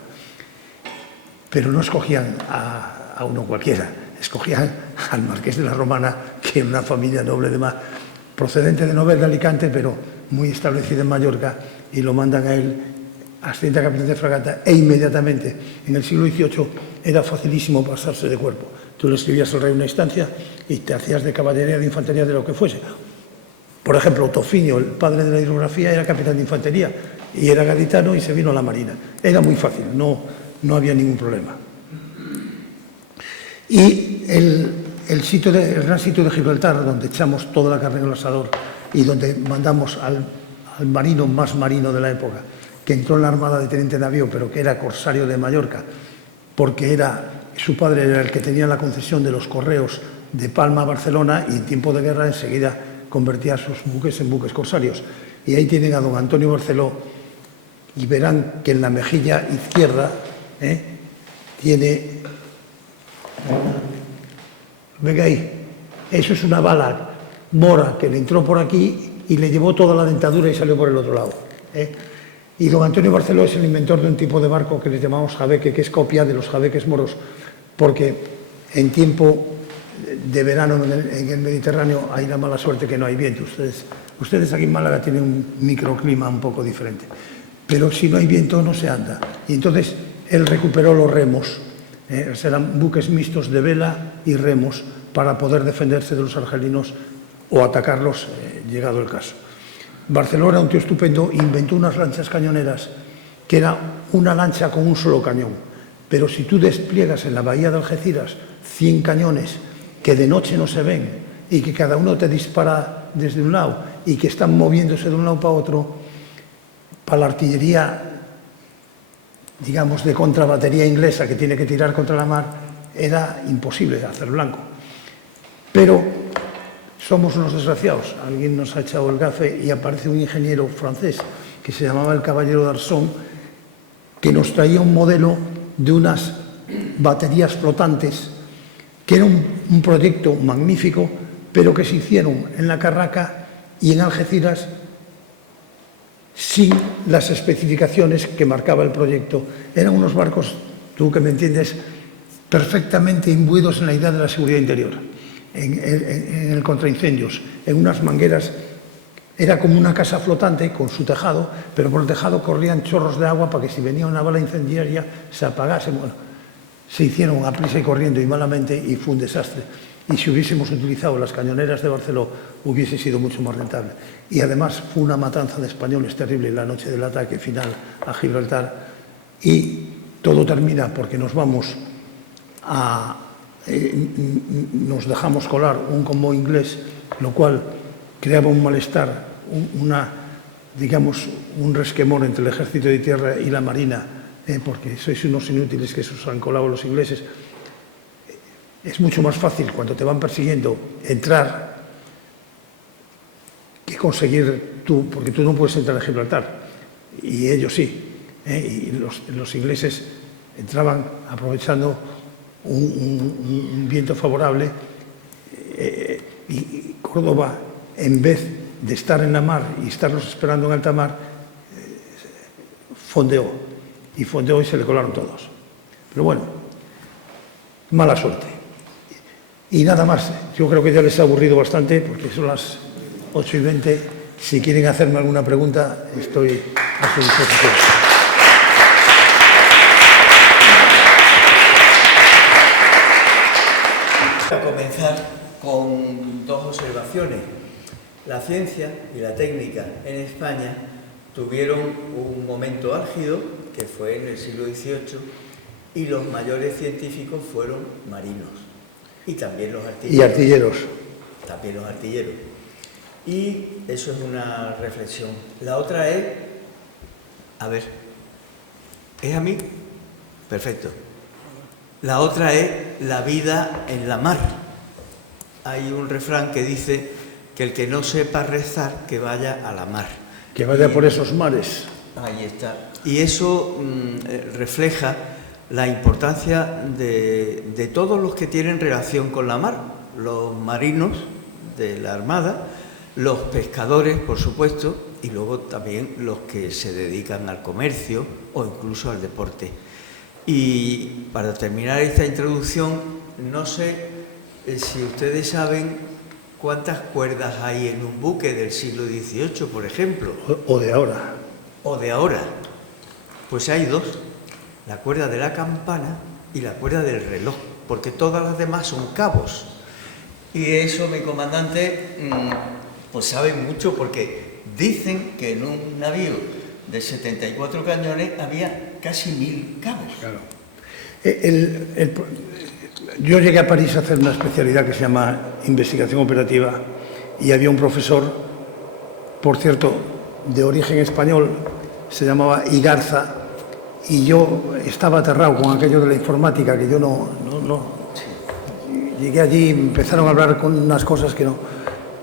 Pero no escogían a uno cualquiera, escogían al marqués de la Romana, que era una familia noble de mar, procedente de Novel de Alicante, pero muy establecida en Mallorca, y lo mandan a él, asciende a capitán de fragata, e inmediatamente, en el siglo XVIII, era facilísimo pasarse de cuerpo. Tú le escribías al rey una instancia y te hacías de caballería, de infantería, de lo que fuese. Por ejemplo, Tofinio, el padre de la hidrografía, era capitán de infantería y era gaditano y se vino a la Marina. Era muy fácil, no había ningún problema. Y el gran sitio de Gibraltar, donde echamos toda la carne en el asador y donde mandamos al marino más marino de la época, que entró en la armada de teniente de navío, pero que era corsario de Mallorca, porque su padre era el que tenía la concesión de los correos de Palma a Barcelona, y en tiempo de guerra enseguida convertía sus buques en buques corsarios. Y ahí tienen a don Antonio Barceló, y verán que en la mejilla izquierda tiene... Venga ahí, eso es una bala mora que le entró por aquí y le llevó toda la dentadura y salió por el otro lado. Y don Antonio Barceló es el inventor de un tipo de barco que les llamamos jabeque, que es copia de los jabeques moros, porque en tiempo de verano en el Mediterráneo hay la mala suerte que no hay viento. Ustedes aquí en Málaga tienen un microclima un poco diferente, pero si no hay viento no se anda. Y entonces él recuperó los remos, serán buques mixtos de vela y remos para poder defenderse de los argelinos o atacarlos, llegado el caso. Barceló era un tío estupendo, inventó unas lanchas cañoneras que era una lancha con un solo cañón, pero si tú despliegas en la bahía de Algeciras 100 cañones que de noche no se ven y que cada uno te dispara desde un lado y que están moviéndose de un lado para otro, para la artillería, digamos, de contrabatería inglesa que tiene que tirar contra la mar, era imposible hacer blanco. Pero somos unos desgraciados. Alguien nos ha echado el gafe y aparece un ingeniero francés que se llamaba el Caballero d'Arson, que nos traía un modelo de unas baterías flotantes, que era un proyecto magnífico, pero que se hicieron en la Carraca y en Algeciras sin las especificaciones que marcaba el proyecto. Eran unos barcos, tú que me entiendes, perfectamente imbuidos en la idea de la seguridad interior, en el contraincendios, en unas mangueras. Era como una casa flotante con su tejado, pero por el tejado corrían chorros de agua para que si venía una bala incendiaria se apagase. Bueno, se hicieron a prisa y corriendo y malamente, y fue un desastre. Y si hubiésemos utilizado las cañoneras de Barceló, hubiese sido mucho más rentable. Y además fue una matanza de españoles terrible la noche del ataque final a Gibraltar. Y todo termina porque nos vamos nos dejamos colar un convoy inglés, lo cual creaba un malestar, digamos, un resquemor entre el ejército de tierra y la marina, porque sois unos inútiles que se os han colado los ingleses. Es mucho más fácil cuando te van persiguiendo entrar que conseguir tú, porque tú no puedes entrar a Gibraltar, y ellos sí. Y los ingleses entraban aprovechando un viento favorable, y Córdoba, en vez de estar en la mar y estarlos esperando en alta mar, fondeó y se le colaron todos. Pero bueno, mala suerte. Y nada más, yo creo que ya les ha aburrido bastante porque son las 8:20. Si quieren hacerme alguna pregunta, estoy a su disposición. Voy a comenzar con dos observaciones. La ciencia y la técnica en España tuvieron un momento álgido, que fue en el siglo XVIII, y los mayores científicos fueron marinos, y también los artilleros. Y artilleros. También los artilleros. Y eso es una reflexión. La otra es, a ver, ¿es a mí? Perfecto. La otra es la vida en la mar. Hay un refrán que dice que el que no sepa rezar, que vaya a la mar. Que vaya por esos mares. Ahí está. Y eso refleja la importancia de todos los que tienen relación con la mar. Los marinos de la Armada, los pescadores, por supuesto, y luego también los que se dedican al comercio o incluso al deporte. Y para terminar esta introducción, no sé si ustedes saben cuántas cuerdas hay en un buque del siglo XVIII, por ejemplo. O de ahora. O de ahora. Pues hay dos, la cuerda de la campana y la cuerda del reloj, porque todas las demás son cabos. Y eso mi comandante pues sabe mucho, porque dicen que en un navío de 74 cañones había casi 1000 cabos. Claro. Yo llegué a París a hacer una especialidad que se llama investigación operativa, y había un profesor, por cierto, de origen español, se llamaba Igarza, y yo estaba aterrado con aquello de la informática, que yo no. Llegué allí y empezaron a hablar con unas cosas que no.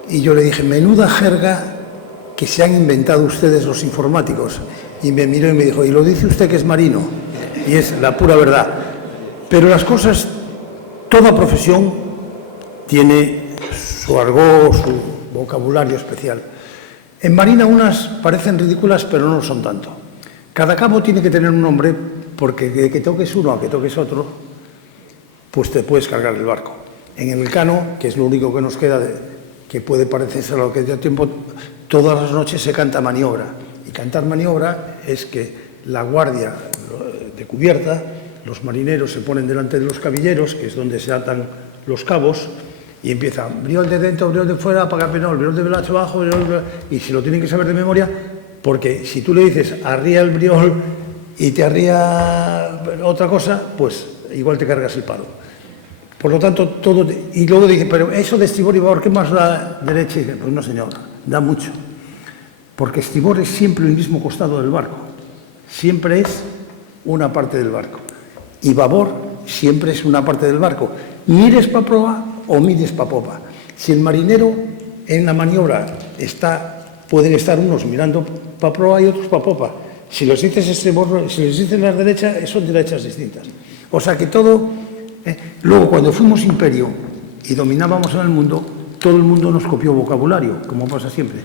Y yo le dije, menuda jerga que se han inventado ustedes los informáticos. Y me miró y me dijo, ¿y lo dice usted que es marino? Y es la pura verdad. Pero las cosas, toda profesión tiene su argot, su vocabulario especial. En Marina unas parecen ridículas, pero no lo son tanto. Cada cabo tiene que tener un nombre, porque de que toques uno a que toques otro, pues te puedes cargar el barco. En el Elcano, que es lo único que nos queda, que puede parecerse a lo que dio tiempo, todas las noches se canta maniobra. Y cantar maniobra es que la guardia de cubierta, los marineros se ponen delante de los cabilleros, que es donde se atan los cabos, y empiezan briol de dentro, briol de fuera, apaga penol, briol de velacho abajo, y si lo tienen que saber de memoria, porque si tú le dices arría el briol y te arría otra cosa, pues igual te cargas el palo. Por lo tanto, todo. Y luego dije, pero eso de estribor y babor, ¿qué más da derecha? Y dije, pues no, señor, da mucho. Porque estribor es siempre el mismo costado del barco. Siempre es una parte del barco. Y babor siempre es una parte del barco. Mires para proa o mires para popa. Si el marinero en la maniobra pueden estar unos mirando para proa y otros para popa. Si los dices estribor, si les dices la derecha, son derechas distintas. O sea que todo. Luego, cuando fuimos imperio y dominábamos en el mundo, todo el mundo nos copió vocabulario, como pasa siempre.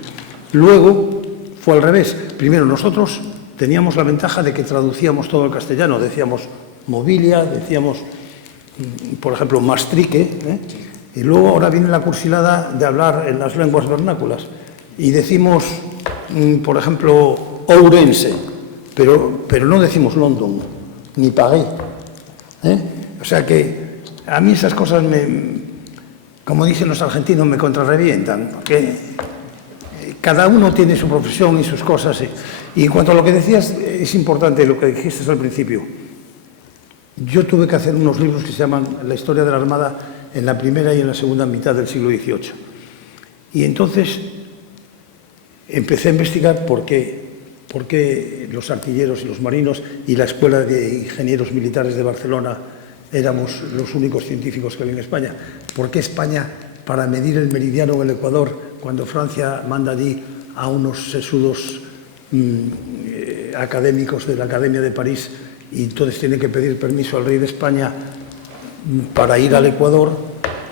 Luego fue al revés. Primero, nosotros teníamos la ventaja de que traducíamos todo al castellano. Decíamos mobilia, decíamos, por ejemplo, mastrique, y luego ahora viene la cursilada de hablar en las lenguas vernáculas. Y decimos, por ejemplo, Ourense, pero no decimos London, ni París. O sea que a mí esas cosas, como dicen los argentinos, me contrarrevientan, porque cada uno tiene su profesión y sus cosas. Y en cuanto a lo que decías, es importante lo que dijiste al principio. Yo tuve que hacer unos libros que se llaman La historia de la Armada en la primera y en la segunda mitad del siglo XVIII. Y entonces empecé a investigar por qué los artilleros y los marinos y la Escuela de Ingenieros Militares de Barcelona éramos los únicos científicos que había en España. ¿Por qué España, para medir el meridiano en el Ecuador, cuando Francia manda allí a unos sesudos académicos de la Academia de París, y entonces tiene que pedir permiso al rey de España para ir al Ecuador,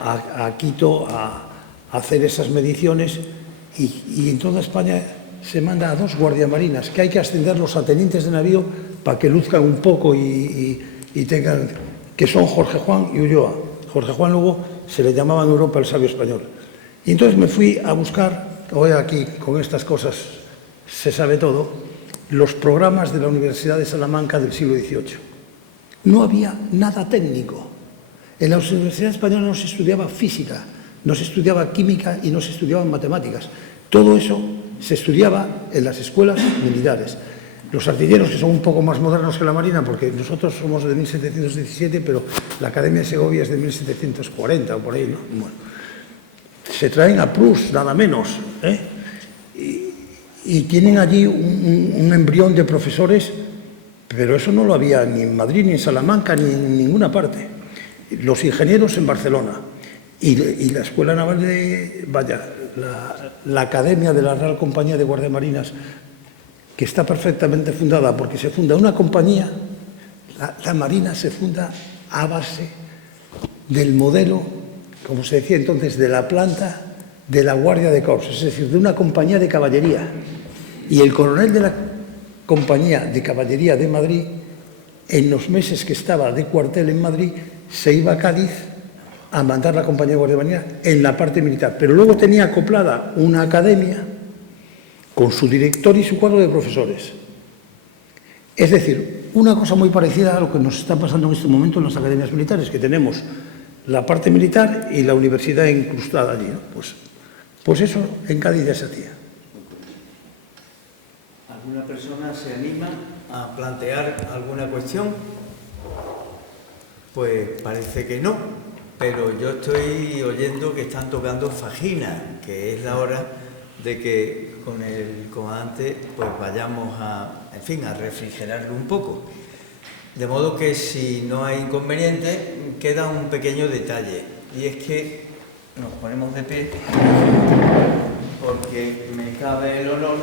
a Quito, a hacer esas mediciones, y en toda España se manda a 2 guardiamarinas, que hay que ascenderlos a tenientes de navío para que luzcan un poco y tengan, que son Jorge Juan y Ulloa. Jorge Juan luego se le llamaba en Europa el sabio español. Y entonces me fui a buscar hoy aquí con estas cosas se sabe todo, los programas de la Universidad de Salamanca del siglo XVIII. No había nada técnico. En la Universidad Española no se estudiaba física, no se estudiaba química y no se estudiaban matemáticas. Todo eso se estudiaba en las escuelas militares. Los artilleros, que son un poco más modernos que la Marina, porque nosotros somos de 1717, pero la Academia de Segovia es de 1740 o por ahí, ¿no? Bueno, se traen a Prus, nada menos, ¿eh? Y tienen allí un embrión de profesores, pero eso no lo había ni en Madrid, ni en Salamanca, ni en ninguna parte. Los ingenieros en Barcelona y la Escuela Naval de... la Academia de la Real Compañía de Guardiamarinas, que está perfectamente fundada porque se funda una compañía, la Marina se funda a base del modelo, como se decía entonces, de la planta de la Guardia de Corps, es decir, de una compañía de caballería. Y el coronel de la Compañía de Caballería de Madrid, en los meses que estaba de cuartel en Madrid, se iba a Cádiz a mandar la compañía de guardiamanía en la parte militar. Pero luego tenía acoplada una academia con su director y su cuadro de profesores. Es decir, una cosa muy parecida a lo que nos está pasando en este momento en las academias militares, que tenemos la parte militar y la universidad incrustada allí, ¿no? Pues eso en Cádiz ya se hacía. ¿Alguna persona se anima a plantear alguna cuestión? Pues parece que no, pero yo estoy oyendo que están tocando Fagina, que es la hora de que con el comandante pues vayamos a refrigerarlo un poco. De modo que si no hay inconveniente, queda un pequeño detalle, y es que nos ponemos de pie porque me cabe el honor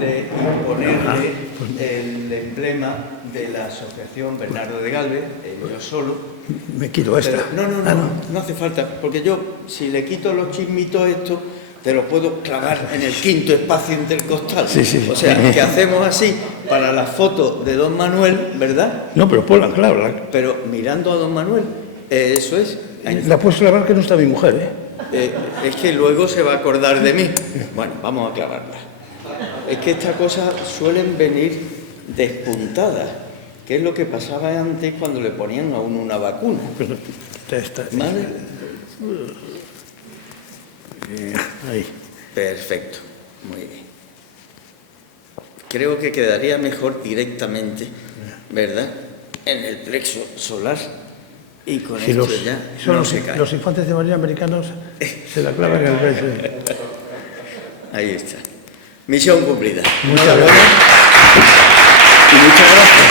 de imponerle el emblema de la Asociación Bernardo de Galvez, yo solo. Me quito esta. Pero, no hace falta, porque yo, si le quito los chismitos estos, te los puedo clavar en el quinto espacio intercostal. Sí. O sea, que hacemos así para la foto de don Manuel, ¿verdad? No, pero ponla, claro. Pero mirando a don Manuel, eso es. La puedes clavar, que no está mi mujer, ¿eh? Es que luego se va a acordar de mí. Bueno, vamos a clavarla. Es que estas cosas suelen venir despuntadas, que es lo que pasaba antes cuando le ponían a uno una vacuna. ¿Vale? Ahí. Perfecto, muy bien. Creo que quedaría mejor directamente, ¿verdad?, en el plexo solar, y con si esto los, ya son no se cae. los infantes de marina americanos se la clavan en el plexo. Ahí está. Misión cumplida. Muchas gracias. Y muchas gracias.